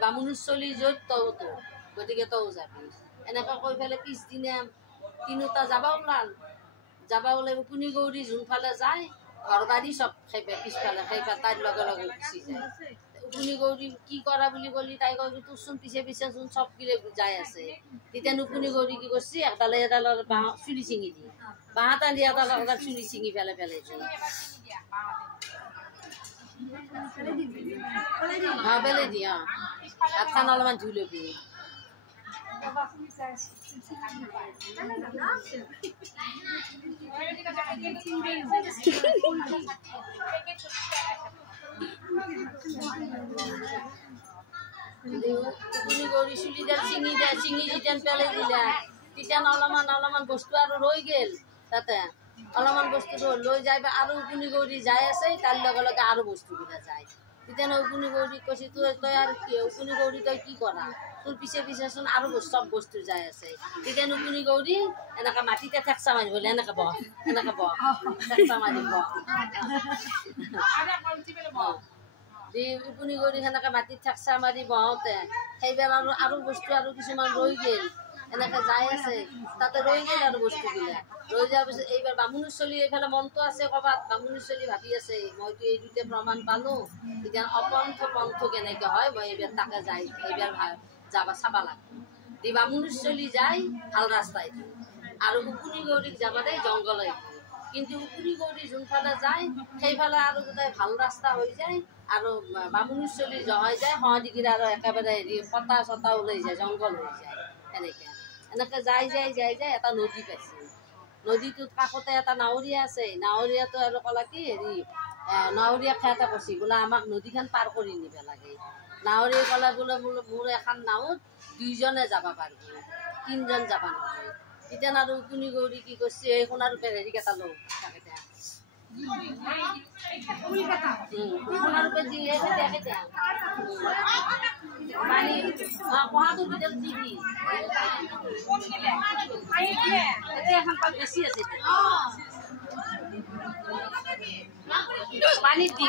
বামুণৰ চলি য'ত তইও গতিকে তইও যাবি এনেকৈ কৈ পেলাই পিছদিনা 3টা যাব ওলাই উকুনি গৌৰী যোনফালে যায় ঘৰ বাৰী চব পিছফালে তাইৰ লগে লগে গুচি যায় উকুনি গৌৰী কি কৰা বুলি ক'লি তাই কয় তোৰচোন পিছেচোন চবগিলে যাই আছে তেতিয়া উকুনি গৌৰী কি কৰিছে এডালৰ বাঁহ চুলি চিঙি দি বাঁহ টানি এডাল চুলি চিঙি পেলাই দিয়ে পেলাই দি হাতখন অলপমান ধুই ল'বি উকুনি গৌৰী চুলিডাল চিঙি যেতিয়া পেলাই দিলা তেতিয়া অলপমান বস্তু আৰু ৰৈ গ'ল তাতে অলপমান বস্তু লৈ যায় আৰু উকুনি গৌৰী যাই আছে তাৰ লগে লগে আৰু বস্তুবিলাক যায় তেতিয়া উকুনি গৌৰীক কৈছে তই আৰু কি উকুনি গৌৰী তই কি কৰা তোৰ পিছেচোন আৰু চব বস্তু যাই আছে তেতিয়া উকুনি গৌৰী এনেকৈ মাটিতে ঠেকচা মাৰিব এনেকৈ বহ ঠেকচা মাৰিব উকুনি গৌৰী সেনেকৈ মাটিত ঠেকচা মাৰি বহোঁতে সেইবাৰ আৰু বস্তু আৰু কিছুমান ৰৈ গ'ল এনেকৈ যাই আছে তাতে ৰৈ গ'ল আৰু বস্তুবিলাক ৰৈ যোৱাৰ পিছত এইবাৰ বামুণৰ চলি এইফালে মনটো আছে ক'ৰবাত বামুণৰ চলি ভাবি আছে মইতো এই 2টা প্ৰমাণ পালোঁ এতিয়া পন্থ কেনেকৈ হয় মই এইবাৰ তাকে যাই এইবাৰ চাব লাগিব বামুণৰ চলি যায় ভাল ৰাস্তাইদি আৰু উকুনি গৌৰীক যাব দেই জংঘলেদি কিন্তু উকুনি গৌৰী যোনফালে যায় সেইফালে আৰু গোটেই ভাল ৰাস্তা হৈ যায় আৰু বামুণীৰ চলি জহাই যায় সহদিগিৰ আৰু একেবাৰে হেৰি কটা চটা ওলাই যায় জংঘল হৈ যায় এনেকৈ যাই এটা নদী পাইছে নদীটোত কাষতে এটা নাৱৰীয়া আছে নাৱৰীয়াটো আৰু ক'লা কি হেৰি নাৱৰীয়া খেতে কৈছে বোলে আমাক নদীখন পাৰ কৰি নিব লাগে নাৱৰীয়া ক'লে বোলে মোৰ এখন নাৱত 2জনে যাব পাৰিব 3জন যাব নোৱাৰে তেতিয়া আৰু উকুনি গৌৰী কি কৰিছে এই সোণাৰ ৰূপে হেৰিকেইটা লওঁ সোণাৰ ৰূপে দি পানী পঢ়াটোৰ ভিতৰত দিবি এখন পাত বেছি আছে পানীত দি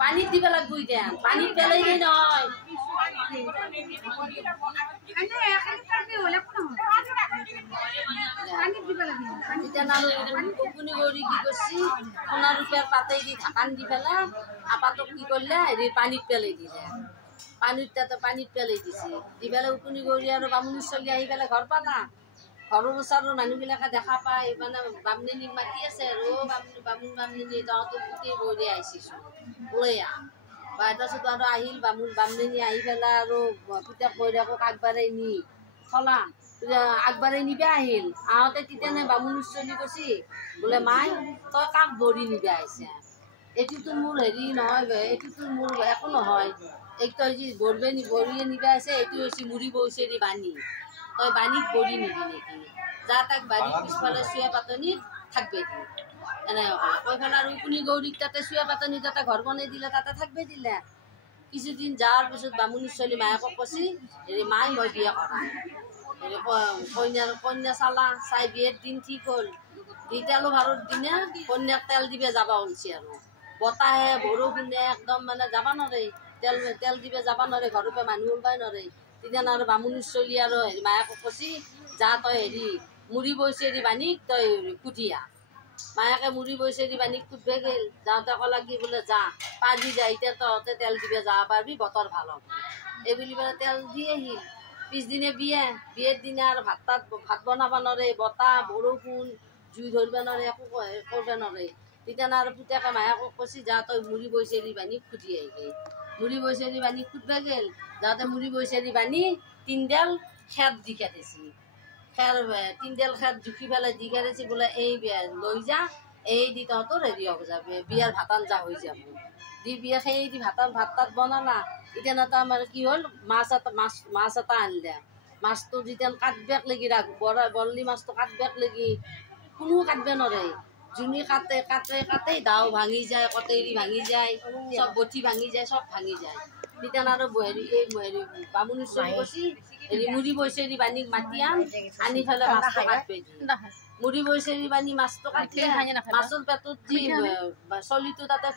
পানীত দিব লাগব এতিয়া পানীত পেলাই নহয় উকুনি গৌৰী কি কৰিছে সোণাৰ ৰূপেৰ পাতে দি ঢাকান দি পেলাই আপাতক কি কৰিলে হেৰি পানীত পেলাই দিলে পানীত পেলাই দিছে দি পেলাই উকুনি গৌৰী আৰু বামুণীৰ চলি আহি পেলাই ঘৰ পালা ঘৰৰ ওচৰৰ মানুহবিলাকে দেখা পায় মানে বামুণীক মাতি আছে আৰু বামুণী তহঁতৰ পুতি গৌৰী আহিছোঁ লৈ আহ বা তাৰপিছত আৰু আহিল বামুণী আহি পেলাই আৰু পুতেক গৌৰীয়েকক আগবাঢ়াই নি থলা আগবাঢ়াই নিবা আহিল আহোঁতে তেতিয়ানে বামুণীৰ চলি কৈছে বোলে মাই তই কাক বৰি নিবা আহিছা এইটোতো মোৰ হেৰি নহয় এইটোতো মোৰ একো নহয় এই তই যি বৰিয়ে নিবা আহিছে এইটো হৈছে মুড়ি বৌচেৰি বাণী তই বাণীক বৰি নিবি নেকি যা তাক বাৰীৰ পিছফালে চুয়া পাতনিত থাকবে দি এনেকৈ কৈ পেলাই আৰু উকুনি গৌৰীক তাতে চুয়া পাতনি তাতে ঘৰ বনাই দিলে তাতে থাকবে দিলে কিছুদিন যোৱাৰ পিছত বামুণীৰ ছোৱালী মায়েকক কৈছে হেৰি মাই মই বিয়া কৰা হেৰি কন্যা চালা চাই বিয়েৰ দিন ঠিক হ'ল দি তেলো ভাৰৰ দিনে কন্যাক তেল দিবে যাব ওলছে আৰু বতাহে বৰষুণে একদম মানে যাব নোৱাৰে তেল দিবে যাব নোৱাৰে ঘৰৰ পৰা মানুহ ওলবাই নোৱাৰে তেতিয়া আৰু বামুণীৰ ছোৱালী আৰু হেৰি মায়েকক কৈছে যা তই হেৰি মুড়ি বৈচেৰি বাণীক তই কুটিয়া মায়াকে মুড়ি বৈচেৰি বাণীক কুটবে গেল যাওঁতে ক'লা কি বোলে যা পাৰবি যা এতিয়া তহঁতে তেল দিবে যাব পাৰবি বতৰ ভাল হ'ব এই বুলি পেলাই তেল দি আহিল পিছদিনে বিয়েৰ দিনা আৰু ভাত বনাব নোৱাৰে বতাহ বৰষুণ জুই ধৰিব নোৱাৰে একো কৰিব নোৱাৰে তেতিয়া আৰু পুতেকে মায়াকক কৈছে যা তই মুড়ি বৈচেৰি বাণীক কুটি আহিবি মুড়ি বৈচেৰি বাণীক কুটবে গেল যাওঁতে মুড়ি বৈচেৰি বাণী 3ডাল খেৰ দি কাটিছে খেৰ 3ডাল খেৰ জুখি পেলাই দি কাটিছে বোলে এই লৈ যা এই দি তহঁতৰ হেৰি হ'ব যাবে বিয়াৰ ভাত আঞ্জা হৈ যাব দি বিয়া সেই দি ভাত তাত বনালা এতিয়া এটা আমাৰ কি হ'ল মাছ এটা আনিলে মাছটো যেতিয়া কাটবেক লাগি বৰলি মাছটো কাটবেক লাগি কোনো কাটবে নোৱাৰে যোনে কাটে দাও ভাঙি যায় কটেৰী ভাঙি যায় চব বঠি ভাঙি যায় চব ভাঙি যায় তেতিয়া আৰু হেৰি বামুণীৰ ছোৱালী কৈছে হেৰি মুড়ি বৈচেৰি বাণীক মাতি আনি পেলাই মাছটো কাটবে মুড়ি বৈচেৰি বাণী মাছটো কাটলে মাছৰ পেটত যি চলিটো তাতে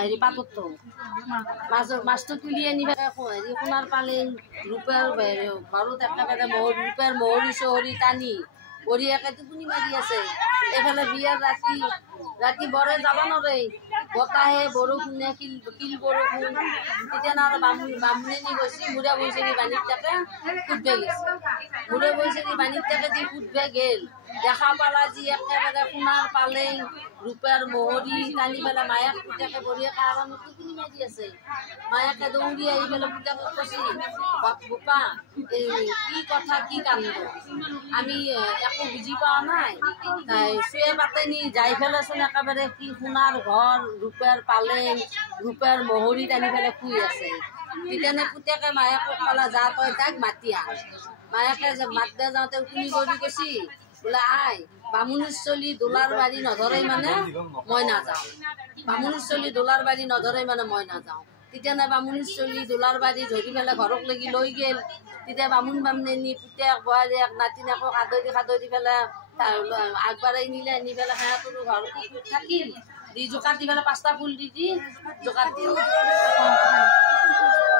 হেৰি পাতত থওঁ মাছটো তুলি আনি পেলাই হেৰি সোণাৰ পালেং ৰূপেৰ ঘৰত একেবাৰে ৰূপেৰ মহৰি চহৰি টানি বঢ়িয়াকে টোপনি মাৰি আছে এইফালে বিয়াৰ ৰাতি বৰে যাব নোৱাৰে বতাহে বৰষুণে কিল বৰষুণ তেতিয়া আৰু বামুণী গৈছে মুড়া বৈচেৰি বাণীত তাকে কুটবে গৈছে মুড়া বৈচেৰি বাণীত তাকে যি কুটবে গেল দেখা পালা যি একেবাৰে সোণাৰ পালেং ৰূপেৰ মহৰি টানি পেলাই মায়াক পুতেকে বঢ়িয়াকে আৰামত টোপনি মাৰি আছে মায়াকে দৌৰি আহি পেলাই পুতেকক কৈছে বোপা কি কথা কি কাণ্ড আমি একো বুজি পোৱা নাই চুৱে পাতে নি যাই পেলাইচোন একেবাৰে কি সোণাৰ ঘৰ ৰূপেৰ পালেং ৰূপেৰ মহৰি টানি পেলাই শুই আছে তেতিয়ানে পুতেকে মায়াকক ক'লা যা তই তাক মাতি আহ মায়াকে মাতিব যাওঁতে উকুনি গৌৰী কৈছে বোলে আই বামুণীৰ ছোৱালী দোলাৰ বাৰী নধৰে মানে মই নাযাওঁ বামুণীৰ ছোৱালী দোলাৰ বাৰী নধৰে মানে মই নাযাওঁ তেতিয়ানে বামুণীৰ ছোৱালী দোলাৰ বাৰী ধৰি পেলাই ঘৰক লাগি লৈ গেল তেতিয়া বামুণী নি পুতেক বোৱাৰীয়েক নাতিনীয়েকক আদৰি পেলাই আগবাঢ়াই নিলে নি পেলাই সিহঁতৰো ঘৰত থাকিল দি জোকাত দি পেলাই 5টা ফুল দি জোকাত দিওঁ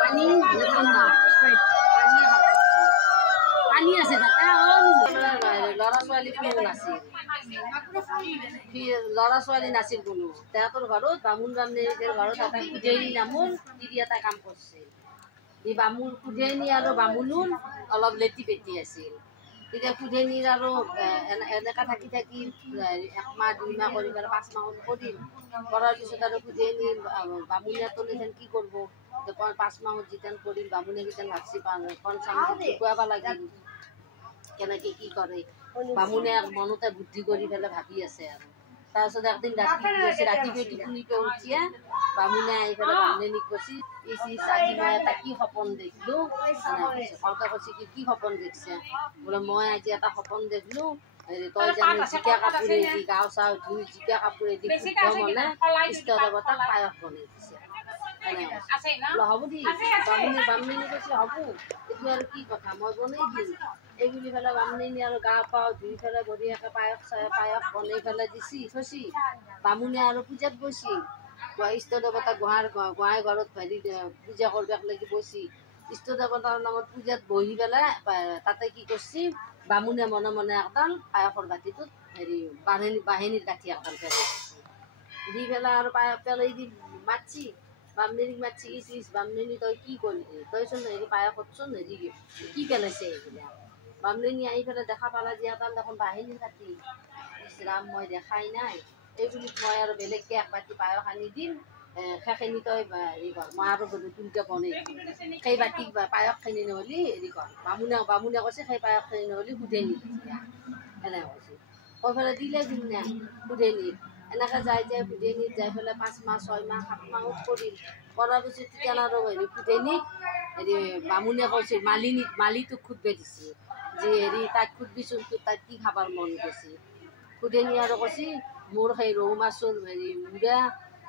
পানী ঠাণ্ডা পানী আছে তাতে ল'ৰা ছোৱালী ফুল আছিল ল'ৰা ছোৱালী নাছিল কোনো তেহেঁতৰ ঘৰত বামুণ বামুণীৰ ঘৰত এটা কুদেনী নামৰ তিৰি এটা কাম কৰিছে এই বামুণ কুদেনী আৰু বামুণৰ অলপ লেটি পেটি আছিল তেতিয়া কুদেনীৰ আৰু এনেকা থাকি থাকি 1 মাহ 2 মাহ কৰি পেলাই 5 মাহত কৰিল কৰাৰ পিছত আৰু কুদেনী বামুণীয়া তলিখন কি কৰিব 5 মাহত যিতেন কৰিল বামুণে কিতেন ভাবছি খুৱাব লাগিল কেনেকৈ কি কৰে বামুণে মনতে বুদ্ধি কৰি পেলাই ভাবি আছে আৰু তাৰপিছত একদিন ৰাতিপুৱাই টোপনিকৈ উঠিয়ে বামুণে আহি পেলাই বামুণীক কৈছে আজি মই এটা কি সপোন দেখিলোঁ ঘৰতে কৈছে কি সপোন দেখিছে বোলে মই আজি এটা সপোন দেখিলোঁ তই জানো জিকা কাপোৰেদি গাও চাও ধুই জিকা কাপোৰেদি শুদ্ধ মনে ইষ্ট দেৱতাক পায়স বনাই দিছে হ'ব দি বামুণী কৈছে হ'ব এইটো আৰু কি কথা মই বনাই দিম এই বুলি পেলাই বামুণী আৰু গা পাও ধুই পেলাই বঢ়িয়াকৈ পায়স বনাই পেলাই দিছি থৈছি বামুণে আৰু পূজাত গৈছি ইষ্ট দেৱতা গোহাঁই ঘৰত হেৰি পূজা কৰিব লাগি বহি ইষ্ট দেৱতাৰ নামত পূজাত বহি পেলাই তাতে কি কৰিছে বামুণে মনে মনে একডাল পায়সৰ বাতিটোত হেৰি বাহিনীৰ কাঠি একডাল পেলাই দিছে দি পেলাই আৰু পায়স পেলাই দি মাতছি বামুণীক মাতছি বামুণী তই কি কৰিলি তইচোন হেৰি পায়সতচোন হেৰি কি পেলাইছে এইবিলাক বামুণী আহি পেলাই দেখা পালা যে এডাল দেখোন বাহিনীৰ কাঠি ৰাম মই দেখাই নাই এইবুলি মই আৰু বেলেগকৈ এক বাতি পায়স আনি দিম সেইখিনি তই হেৰি কৰ মই আৰু নতুনকৈ বনাই দিম সেই বাতি পায়সখিনি নহ'লে হেৰি কৰ বামুণে কৈছে সেই পায়সখিনি নহ'লে সুধেনি এনেকৈ কৈছে কৈ পেলাই দিলে দিম নে সুধেনি এনেকৈ যাই সুধেনিত যাই পেলাই 5 মাহ 6 মাহ 7 মাহত কৰিল কৰাৰ পিছত তেতিয়া আৰু হেৰি সুধেনিক হেৰি বামুণে কৈছে মালিটোক খুদবে দিছে যে হেৰি তাইক খুদবিচোন তাইক কি খাবৰ মন গৈছে সুধেনি আৰু কৈছে মোৰ সেই ৰৌ মাছৰ হেৰি মূৰা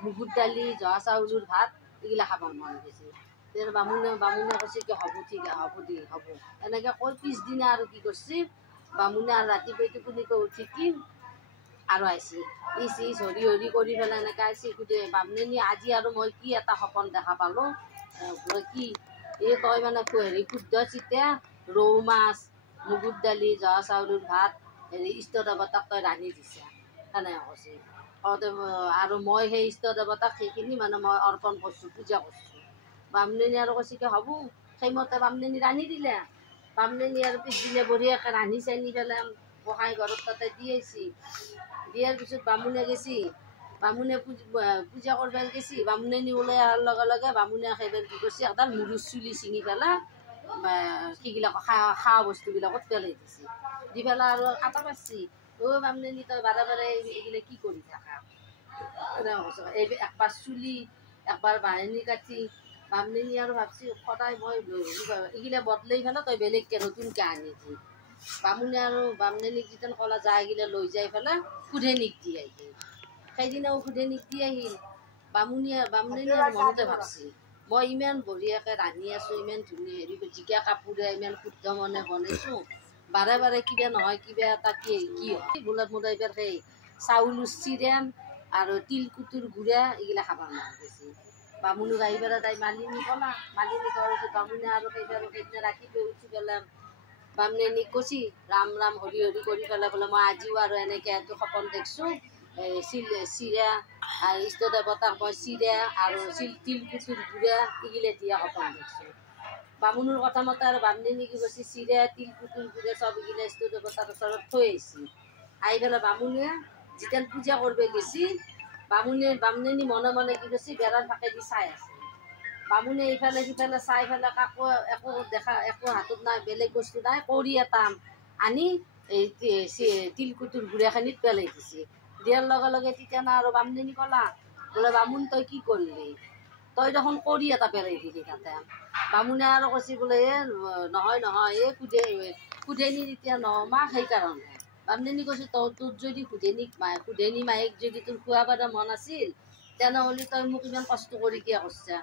মুগুৰ দালি জহা চাউলৰ ভাত এইগিলা খাবৰ মন গৈছে তেতিয়া বামুণে কৈছে কি হ'ব ঠিক হ'ব দেই হ'ব এনেকৈ কৈ পিছদিনা আৰু কি কৰিছে বামুণে আৰু ৰাতিপুৱাই টোপনিকৈ উঠি কি আৰু আহিছে হৰি হৰি কৰি পেলাই এনেকৈ আহিছে সুধে বামুণী আজি আৰু মই কি এটা সপোন দেখা পালোঁ কি এই তই মানে হেৰি শুদ্ধ চিতা ৰৌ মাছ মুগুৰ দালি জহা চাউলৰ ভাত হেৰি ইষ্ট দেৱতাক তই ৰান্ধি দিছা সেনেকৈ কৈছে কওঁতে আৰু মই সেই ইষ্ট দেৱতাক সেইখিনি মানে মই অৰ্পণ কৰিছোঁ পূজা কৰিছোঁ বামুণী আৰু কৈছে কি হ'ব সেইমতে বামুণী ৰান্ধি দিলে বামুণী আৰু পিছদিনে বঢ়িয়াকৈ ৰান্ধি চান্ধি পেলাই গোহাঁই ঘৰত তাতে দি আহিছে দিয়াৰ পিছত বামুণে গেছি বামুণে পূজা কৰিব গেছি বামুণে ওলাই অহাৰ লগে লগে বামুণে সেইবাৰ কি কৰিছে এডাল মুৰুৰ চুলি ছিঙি পেলাই সেইবিলাক খোৱা বস্তুবিলাকত পেলাই দিছে দি পেলাই আৰু কাটা পাৰছি বামুণী তই বাৰে বাৰে এইগিলা কি কৰি থাকা একবাৰ চুলি একবাৰ বাহিনী কাটি বামুণী আৰু ভাবছি সদায় মই এইগিলা বদলাই পেলাই তই বেলেগকৈ নতুনকৈ আনি দি বামুণীক যিতেন ক'লা যা এইগিলা লৈ যাই পেলাই সুধেনিক দি আহিল সেইদিনাও সুধেনিক দি আহিল বামুণী আৰু মনতে ভাবছি মই ইমান বঢ়িয়াকৈ ৰান্ধি আছোঁ ইমান ধুনীয়া হেৰি জিকা কাপোৰে ইমান শুদ্ধ মনে বনাইছোঁ বাৰে বাৰে কিবা নহয় কিবা এটা কি হয় বোলে মোৰ এইবাৰ সেই চাউলৰ চিৰা আৰু তিলকুটিৰ গুড়া এইগিলা খাবৰ মন গৈছে বামুণক আহি পেলাই তাই মালিনী ক'লা মালিনী কোৱাৰ পিছত বামুণে আৰু সেইদিনা ৰাতিপুৱাই উঠি পেলাই বামুণীক কৈছি ৰাম ৰাম হৰি হৰি কৰি পেলাই বোলে মই আজিও আৰু এনেকৈ এইটো সপোন দেখিছোঁ চিৰা আৰু ইষ্ট দেৱতাক মই চিৰা আৰু তিলকুটিৰ গুড়া এইগিলা দিয়া সপোন দেখিছোঁ বামুণৰ কথা মতে আৰু বামুণী কি কৈছে চিৰা তিলকুটিৰ গুড়া চব এইগিলা ইষ্ট দেৱতাৰ ওচৰত থৈ আহিছে আহি পেলাই বামুণে যেতিয়া পূজা কৰিব গেছি বামুণী মনে মনে কি কৈছে বেৰাৰ ফাকেদি চাই আছে বামুণে ইফালে সিফালে চাই পেলাই কাকো একো হাতত নাই বেলেগ বস্তু নাই কৰি এটা আনি এই তিলকুটিৰ গুড়াখিনিত পেলাই দিছে দিয়াৰ লগে লগে তেতিয়া আৰু বামুণী ক'লা বোলে বামুণ তই কি কৰিলি তই দেখোন কৰি এটা পেলাই দিলি তাতে বামুণে আৰু কৈছে বোলে নহয় এই সুধেনি এতিয়া নহমা সেইকাৰণে বামুণী কৈছে তোৰ যদি সুধেনি মায়েক যদি তোৰ খুৱাব মন আছিল তেনেহ'লে তই মোক ইমান কষ্ট কৰি কিয় কৰিছা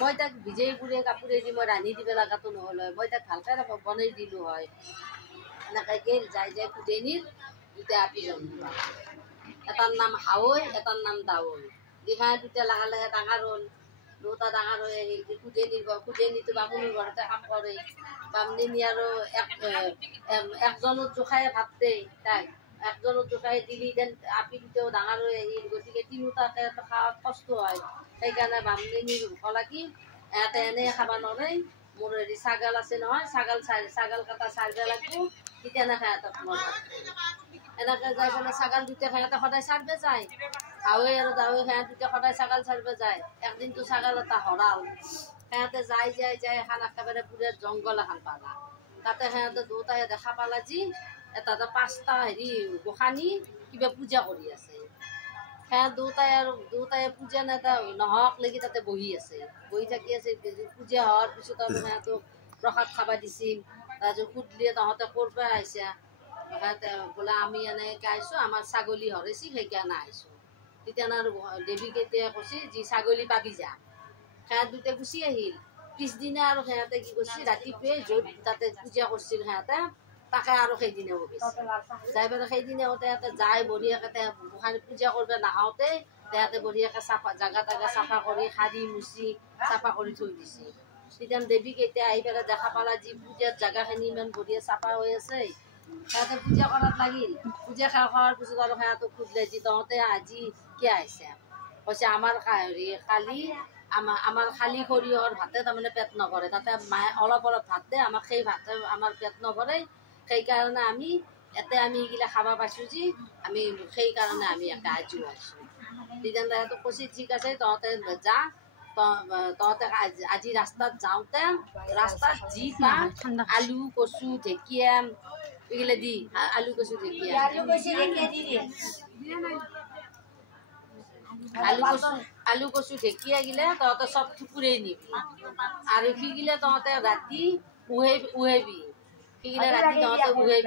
মই তাক ভিজাই কাপোৰেদি মই ৰান্ধি দিব লগাটো নহ'ল হয় মই তাক ভালকৈ বনাই দিলোঁ হয় এনেকৈ গেল যাই সুধেনিৰ দুটা আপি জন্ম এটাৰ নাম হাৱৈ এটাৰ নাম দাৱৈ দিহাই দুটা লাহে লাহে ডাঙৰ হ'ল দুটা ডাঙৰ হৈ আহিল সুধেনিটো বামুণীৰ ঘৰতে কাম কৰে বামুণী আৰু একজনত জোখাই ভাত দেই তাইক একজনৰ ঢুকাই দিলি যেন আপি দুটাও ডাঙৰ হৈ আহিল গতিকে তিনিওটাকে খাওয়াত কষ্ট হয় সেইকাৰণে বামুণী ক'লা কি ইয়াতে এনেই খাব নোৱাৰে মোৰ হেৰি ছাগাল আছে নহয় ছাগাল কাটা ছাৰব লাগিব তেতিয়ানে সিহঁতক এনেকৈ যাই পেলাই ছাগাল দুটা সিহঁতে সদায় ছাৰব যায় হাৱে আৰু দাৱে সিহঁত দুটা সদায় ছাগাল ছাৰব যায় একদিনটো ছাগাল এটা হৰাল সিহঁতে যাই এখন একেবাৰে পুৰা জংঘল এখন পালা তাতে সিহঁতে দুটাই দেখা পালা যি এটা 5টা হেৰি গোসানী কিবা পূজা কৰি আছে সিহঁত দুটাই পূজা নেতা নহওক লাগি তাতে বহি আছে বহি থাকি আছে পূজা হোৱাৰ পিছত আৰু সিহঁতক প্ৰসাদ খাব দিছিল তাৰপিছত সুধিলে তহঁতে ক'ৰ পৰা আহিছা সিহঁতে বোলে আমি এনেকৈ আহিছোঁ আমাৰ ছাগলী হৰাইছি সেইকাৰণে আহিছোঁ তেতিয়া আৰু দেৱীকেইটাই কৈছে যি ছাগলী পাবি যা সিহঁত দুটাই গুচি আহিল পিছদিনা আৰু সিহঁতে কি কৰিছিল ৰাতিপুৱাই য'ত তাতে পূজা কৰিছিল সিহঁতে তাকে আৰু সেইদিনাও গৈছে যাই পেলাই সেইদিনাওতে সিহঁতে যাই বঢ়িয়াকৈ গোসাঁনী পূজা কৰিব নাহাওঁতে সিহঁতে বঢ়িয়াকৈ চাফা জাগা তাগা চাফা কৰি সাৰি মুচি চাফা কৰি থৈ দিছে তেতিয়া দেৱীকেইটাই আহি পেলাই দেখা পালা যি পূজাৰ জাগাখিনি ইমান বঢ়িয়া চাফা হৈ আছে সিহঁতে পূজা কৰাত লাগিল পূজা খোৱাৰ পিছত আৰু সিহঁতক সুধিলে যি তহঁতে আজি কিয় আহিছে কৈছে আমাৰ হেৰি কালি আমাৰ খালী সৰিয়হৰ ভাতে তাৰমানে পেট নভৰে তাতে মায়ে অলপ ভাত দিয়ে আমাক সেই ভাতে আমাৰ পেট নভৰে সেইকাৰণে আমি এইগিলা খাব পাইছোঁ যি আমি সেইকাৰণে আমি একে আজিও আছোঁ তেতিয়া সিহঁতক কৈছে ঠিক আছে তহঁতে যা তহঁতে আজি ৰাস্তাত যাওঁতে ৰাস্তাত যি পা আলু কচু ঢেকীয়া এইগিলা দি আলু কচু ঢেকীয়া আলু কচু ঢেকীয়া গিলা তহঁতে চব টুকুৰাই নিবি আৰু সিগিলা তহঁতে ৰাতি উহাবি সিগিলা ৰাতি তহঁতে উহাবি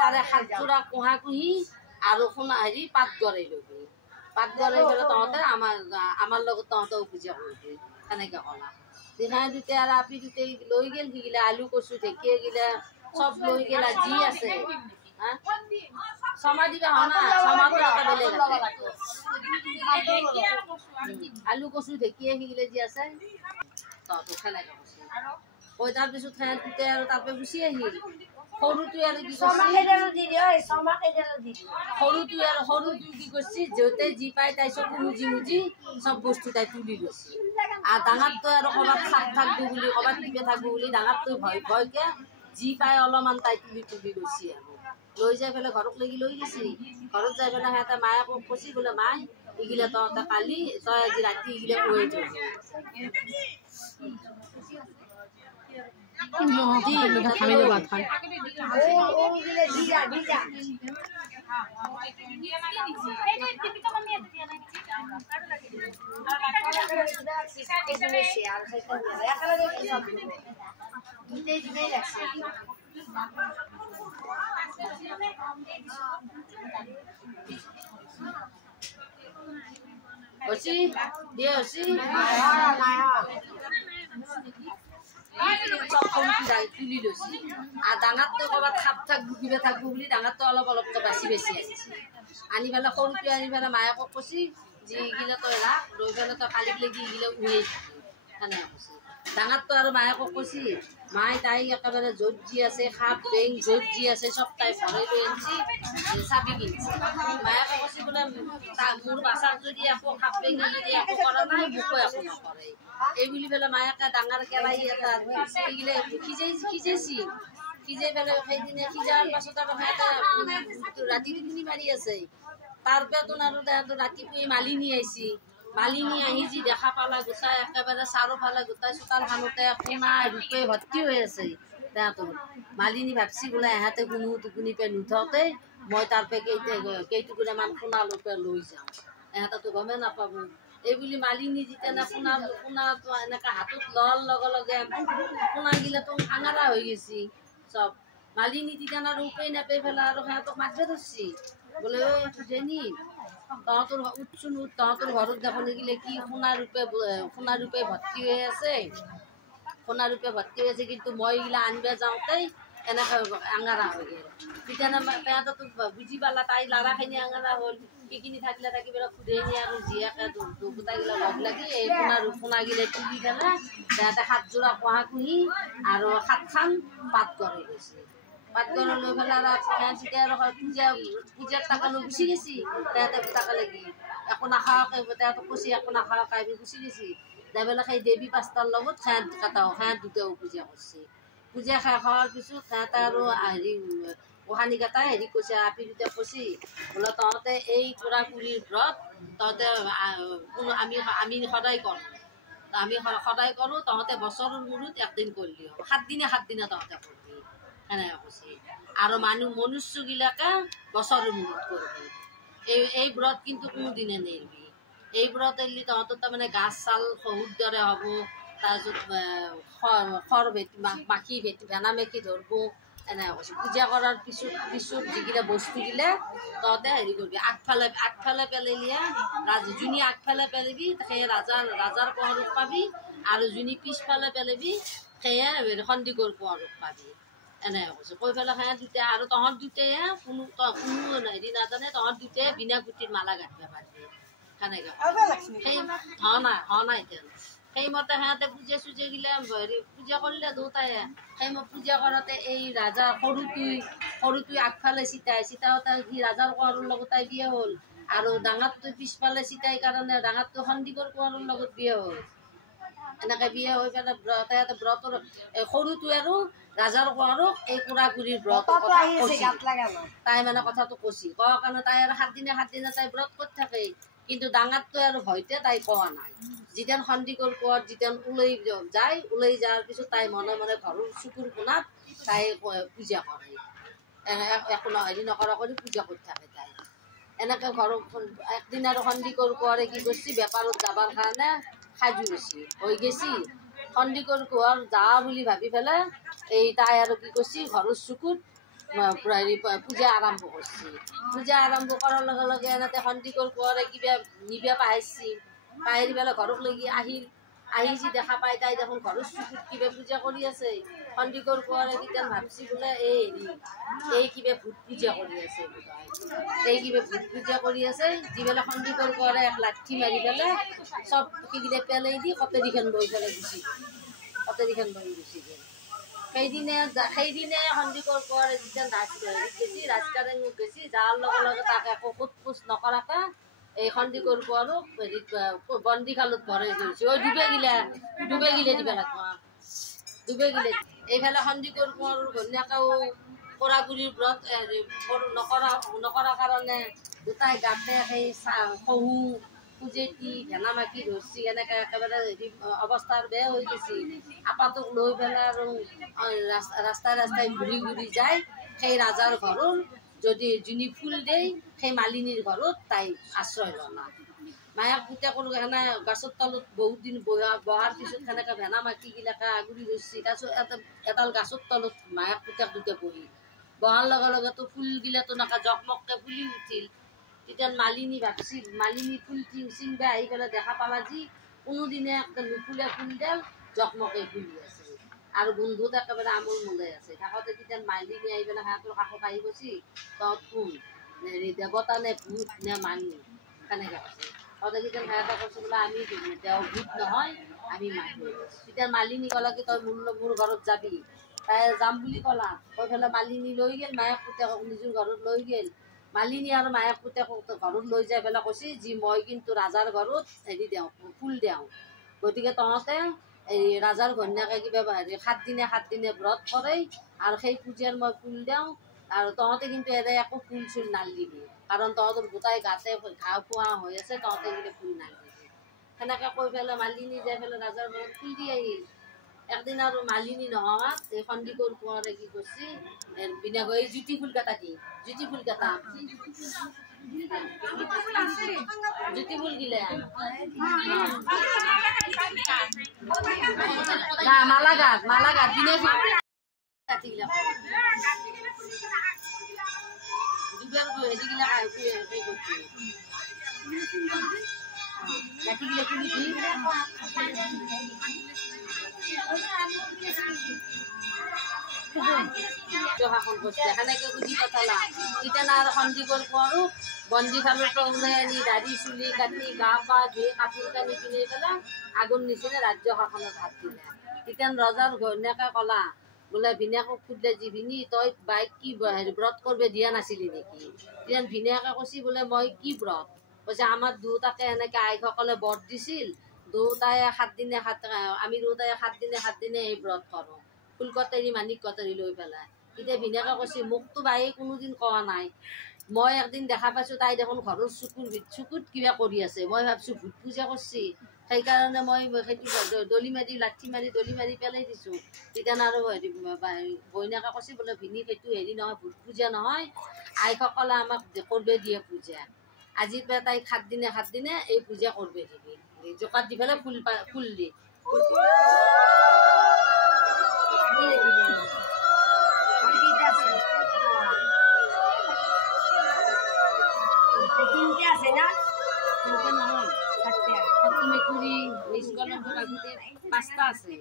তাৰে 7 যোৰা কুঁহা কুঁহি আৰু সোণা হেৰি পাত গৰাই ল'বি পাত গৰাই পেলাই তহঁতে আমাৰ লগত তহঁতেও পূজা কৰিবি সেনেকৈ ক'লা দিহাই দুটাই আৰু আপি দুটাই লৈ গ'ল সিগিলা আলু কচু ঢেকীয়া গিলা চব লৈ গ'ল যি আছে ছমা দিবা হনা ছমাটো এটা বেলেগ আলু কচু ঢেকীয়া সিগিলা যি আছে তহঁতক সেনেকৈ কৈছে কৈ তাৰপিছত খাই দুটাই আৰু তাৰপৰা গুচি আহিল সৰুটোৱে আৰু কি সৰুটো কি কৰিছে য'তে যি পাই তাই চকু মুজি চব বস্তু তাই তুলি লৈছে আৰু ডাঙৰটো আৰু ক'ৰবাত খাপ থাকব বুলি ক'ৰবাত কিবা থাকব বুলি ডাঙৰটো ভয়কে যি পাই অলপমান তাই তুলি লৈছে আৰু লৈ যাই পেলাই ঘৰত লাগি লৈ গৈছে ঘৰত যাই পেলাই সিহঁতে মায়ে কৈছে বোলে মাই এইগিলা তহঁতে কালি তই আজি ৰাতি এইগিলা উহাই থৈ Osi, dia osi. Cok kau tidak tulis osi. Dangat tu kau buat khap tak buku tak buli dangat tu alap tu basi. Ani bala kau tu ani bala maya kau osi. Gila tu lah, doi bala tu kali lagi gila uai. Kana osi. Dangat tu aru maya kau osi. মাই তাই একেবাৰে য'ত যি আছে সাপ বেং য'ত যি আছে চব তাই ভৰাই লৈ আনিছে চাবি কিনিছে মায়াকে কৈছে বোলে মোৰ বাচাক যদি একো সাপ বেঙে যদি একো কৰা নাই মোকো একো নকৰে এই বুলি পেলাই মায়াকে ডাঙৰ কেৰাহী এটা এইগিলা সিজাই পেলাই সেইদিনা সিজাৰ পাছত আৰু ৰাতি টোপনি মাৰি আছে তাৰ পেটন আৰু ৰাতিপুৱাই মালিনী আহিছে মালিনী আহি যি দেখা পালা গোটাই একেবাৰে চাৰিওফালে গোটাই চোতাল খানোতে সোণা ৰূপে ভৰ্তি হৈ আছে তাহাঁতৰ মালিনী ভাবছি বোলে ইহঁতে কোনো টোপনি পে নুঠাওঁতে মই তাৰ পৰা কেইটুকুৰামান সোণা ৰূপে লৈ যাওঁ ইহঁতেতো গমেই নাপাব এই বুলি মালিনী যেতিয়া সোণাটো এনেকৈ হাতত লোৱাৰ লগে লগে সোণাগিলাটো আঙাৰা হৈ গৈছে চব মালিনী তেতিয়া আৰু উপায় নাপাই পেলাই আৰু সিহঁতক মাতিব ধৰিছে বোলে ঐ সুধেনি তহঁতৰ তহঁতৰ ঘৰত দেখোন গিলে কি সোণা ৰূপে ভৰ্তি হৈ আছে কিন্তু মই এইগিলা আনিব যাওঁতে এনেকৈ আঙাৰা হৈ গ'ল তেতিয়া সিহঁততো বুজি পালা তাই ল'ৰাখিনি আঙাৰা হ'ল সেইখিনি থাকিলে থাকি পেলাই সুধেনি আৰু জীয়েকে গোটাইগিলা লগ লাগি এই সোণাগিলা তুলি পেলাই সিহঁতে 7 যোৰা কুঁহা কুঁহি আৰু 7খান পাত কৰি গৈছে পাতঘৰ লৈ পেলাই পূজাৰ টাকা লৈ গুচি গেছি তাতে টাকা লাগি একো নাখাওঁকে তাতে কৈছি একো নাখাওঁকে আমি গুচি গেছি যাই পেলাই সেই দেৱী পাঁচটাৰ লগত সিহঁত কেইটাও সিহঁত দুটাও পূজা কৰিছে পূজা শেষ হোৱাৰ পিছত সিহঁতে আৰু হেৰি গোসাঁনী কেইটাই হেৰি কৈছে আপি দুটা কৈছি বোলে তহঁতে এই কুৰা কুৰিৰ ব্ৰত তহঁতে আমি সদায় কৰোঁ আমি সদায় কৰোঁ তহঁতে বছৰৰ মূৰত একদিন কৰিলি হ'ব 7 দিনে তহঁতে কৰিবি সেনেকৈ কৈছে আৰু মনুষ্যবিলাকে বছৰৰ মূৰত কৰিবি এই ব্ৰত কিন্তু কোনোদিনে নেৰিবি এই ব্ৰত এৰিলি তহঁতৰ তাৰমানে গাছ চাল শহুৰ দৰে হ'ব তাৰপিছত খৰ ভেটি মাখি ভেটি ভেনা মেখি ধৰিব এনেকৈ কৈছে পূজা কৰাৰ পিছত যিকেইটা বস্তু দিলে তহঁতে হেৰি কৰিবি আগফালে পেলালিয়ে যোনী আগফালে পেলাবি সেয়ে ৰাজাৰ পোহৰক পাবি আৰু যোনী পিছফালে পেলাবি সেয়ে সন্দিকৰ পোহৰক পাবি এনেকৈ কৈছে কৈ পেলাই সেয়া দুটাই আৰু তহঁত দুটাইহে কোনো হেৰি নাজানে তহঁত দুটাই বিনা গুটিৰ মালা গাঁঠিব পাৰিবি সেনেকৈ নাই এতিয়া সেইমতে সিহঁতে পূজা চূজা গিলা হেৰি পূজা কৰিলে দুটাই সেইমতে পূজা কৰোঁতে এই ৰাজা সৰুটোৱে আগফালে চিতাওঁতে সি ৰাজাৰ কোঁৱৰৰ লগত তাই বিয়া হ'ল আৰু ডাঙৰটো পিছফালে চিতাই কাৰণে ডাঙৰটো সন্দিকৰ কোঁৱৰৰ লগত বিয়া হ'ল এনেকৈ বিয়া হৈ পেলাই তাইহঁতে ব্ৰতৰ সৰুটো আৰু ৰাজাৰ কোঁৱৰক এই কুৰা কুৰিৰ ব্ৰত তাই মানে কথাটো কৈছি কোৱাৰ কাৰণে তাই আৰু 7 দিনে তাই ব্ৰত কৰি থাকে কিন্তু ডাঙৰটো আৰু ভয়তে তাই কোৱা নাই যেতিয়া সন্দিকৰ কোঁৱৰ যেতিয়া ওলাই যোৱাৰ পিছত তাই মনে মনে ঘৰৰ চকুৰ কোণাত তাই পূজা কৰে একো হেৰি নকৰা কৰি পূজা কৰি থাকে তাই এনেকৈ ঘৰৰ একদিন আৰু সন্দিকৰ কোঁৱৰে কি কৰিছে বেপাৰত যাবৰ কাৰণে সাজু হৈ গেছি সন্দিকৰ কোঁৱৰ যা বুলি ভাবি পেলাই এই তাই আৰু কি কৰিছে ঘৰৰ চকুত হেৰি পূজা আৰম্ভ কৰিছে পূজা আৰম্ভ কৰাৰ লগে লগে এনেতে সন্দিকৰ কোঁৱৰে কিবা নিব পাহৰিছে পাহৰি পেলাই ঘৰক লাগি আহিছে দেখা পাই তাই দেখোন ঘৰৰ চকুত কিবা পূজা কৰি আছে সন্দিকৰ কোঁৱৰে কেতিয়া ভাবছি বোলে এই কিবা ভূত পূজা কৰি আছে দি পেলাই সন্দিকৰ কোঁৱৰে এক লাঠি মাৰি পেলাই চব সেইকেইটা পেলাই দি কটাৰীখন লৈ পেলাই গুচি গ'ল সেইদিনে সন্দিকৰ কোঁৱৰে যেতিয়া ৰাজকাৰেঙত গেছি যাৰ লগে লগে তাক একো সোধ পোছ নকৰাকে এই সন্দিকৰ কোঁৱৰক হেৰিত বন্দীশালত ভৰাই ধৰিছে ডুবে গিলে দিব লাগিব এইফালে সন্দিকৰ কোঁৱৰৰ ঘৈণীয়েকেও কুৰা কুৰিৰ ব্ৰত নকৰা কাৰণে দুটাই গাতে সেই শহু পূজেটি ভেনা মাখি ধৰিছে এনেকৈ একেবাৰে হেৰি অৱস্থাৰ বেয়া হৈ গৈছে আপাটোক লৈ পেলাই আৰু ৰাস্তাই ঘূৰি যায় সেই ৰাজাৰ ঘৰৰ যদি যোনী ফুল দেই সেই মালিনীৰ ঘৰত তাই আশ্ৰয় ল'লা মায়াক পুতেকৰ সেনে গছৰ তলত বহুত দিন বহাৰ পিছত সেনেকৈ ভেনা মাখিগিলাকে আগুৰি ধৰিছে তাৰপিছত এডাল গছৰ তলত মায়াক পুতেক দুটা বহাৰ লগে লগেতো ফুলগিলাতো এনেকৈ জকমককৈ ফুলি উঠিল তেতিয়া মালিনী ভাবছি মালিনী ফুল চিঙিব আহি পেলাই দেখা পালা যি কোনোদিনে একটা নুফুলে ফুলডাল জকমকে ফুলি আছে আৰু গোন্ধত একেবাৰে আমোল মলাই আছে কাষতে তেতিয়া মালিনী আহি পেলাই সিহঁতৰ কাষত আহি গৈছি তহঁত কোন হেৰি দেৱতা নে ভূত নে মানুহ কেনেকৈ কৈছে তহঁতে তেতিয়া সিহঁতে কৈছে বোলে আমি ভূত নহয় আমি মানুহ তেতিয়া মালিনী ক'লা কি তই মোৰ ঘৰত যাবি তাই যাম বুলি ক'লা কৈ পেলাই মালিনী লৈ গ'ল মায়াক পুতেকক নিজৰ ঘৰত লৈ গ'ল মালিনী আৰু মায়াক পুতেকক ঘৰত লৈ যাই পেলাই কৈছে যি মই কিন্তু ৰাজাৰ ঘৰত হেৰি দিওঁ ফুল দিওঁ গতিকে তহঁতে এই ৰাজাৰ ঘৈণীয়েকে কিবা হেৰি 7 দিনে ব্ৰত কৰে আৰু সেই পূজাৰ মই ফুল দিওঁ আৰু তহঁতে কিন্তু একো ফুল চুল নালিবি কাৰণ তহঁতৰ গোটাই গাতে ঘাঁহ পোৱা হৈ আছে তহঁতে কিন্তু ফুল নালিবি সেনেকৈ কৈ পেলাই মালিনী যাই পেলাই ৰাজাৰ ঘৰত ফুল দি আহিল একদিন আৰু মালিনী নোহোৱাত এই সন্দিকৰ কোঁৱৰে কি কৰিছে বিনা এই জুতি ফুল কেইটা জুতি ফুল গিলে মালা গাত দিনে শাসন করছে সেনেকে খুঁজি পঠালা ইতেনা আর সন্দিকৰ কোঁৱৰো বন্দীশালৰ পৰা ওলাই আনি দাড়ি চুলি কাটি গা পা ধুই কাপোৰ কানি পিন্ধি পেলাই আগুন নিচিনা ৰাজ্য শাসনত হাত দিলে ইতেন ৰজাৰ ঘৈণীয়েকে ক'লা বোলে ভিনিয়াকক সুধিলে যি ভিনি তই বাইক কি হেৰি ব্ৰত কৰিব দিয়া নাছিলি নেকি? তেতিয়া ভিনিয়াকে কৈছি বোলে মই কি ব্ৰত? কৈছে আমাৰ দুটাকে এনেকৈ আইসকলে বৰ দিছিল, দুটাই 7 দিনে 7 আমি দুটাই 7 দিনে এই ব্ৰত কৰোঁ, ফুল কটাৰী মানিক কটাৰী লৈ পেলাই। তেতিয়া ভিনিয়াকে কৈছে মোকতো বায়ে কোনোদিন কোৱা নাই। মই একদিন দেখা পাইছোঁ তাই দেখোন ঘৰৰ চকুত কিবা কৰি আছে, মই ভাবিছোঁ ভূত পূজা কৰিছে, সেইকাৰণে মই সেইটো দলি মাৰি পেলাই দিছোঁ। তেতিয়া আৰু হেৰি বইনাকে কৈছে বোলে ভিনি সেইটো হেৰি নহয়, ভূত পূজা নহয়, আইসকলে আমাক কৰিব দিয়ে পূজা। আজিৰ পৰা তাই 7 দিনে এই পূজা কৰিব দিবি, জোকাত দি পেলাই ফুল দি আছে না নহয়। মেকুৰী 5টা আছে।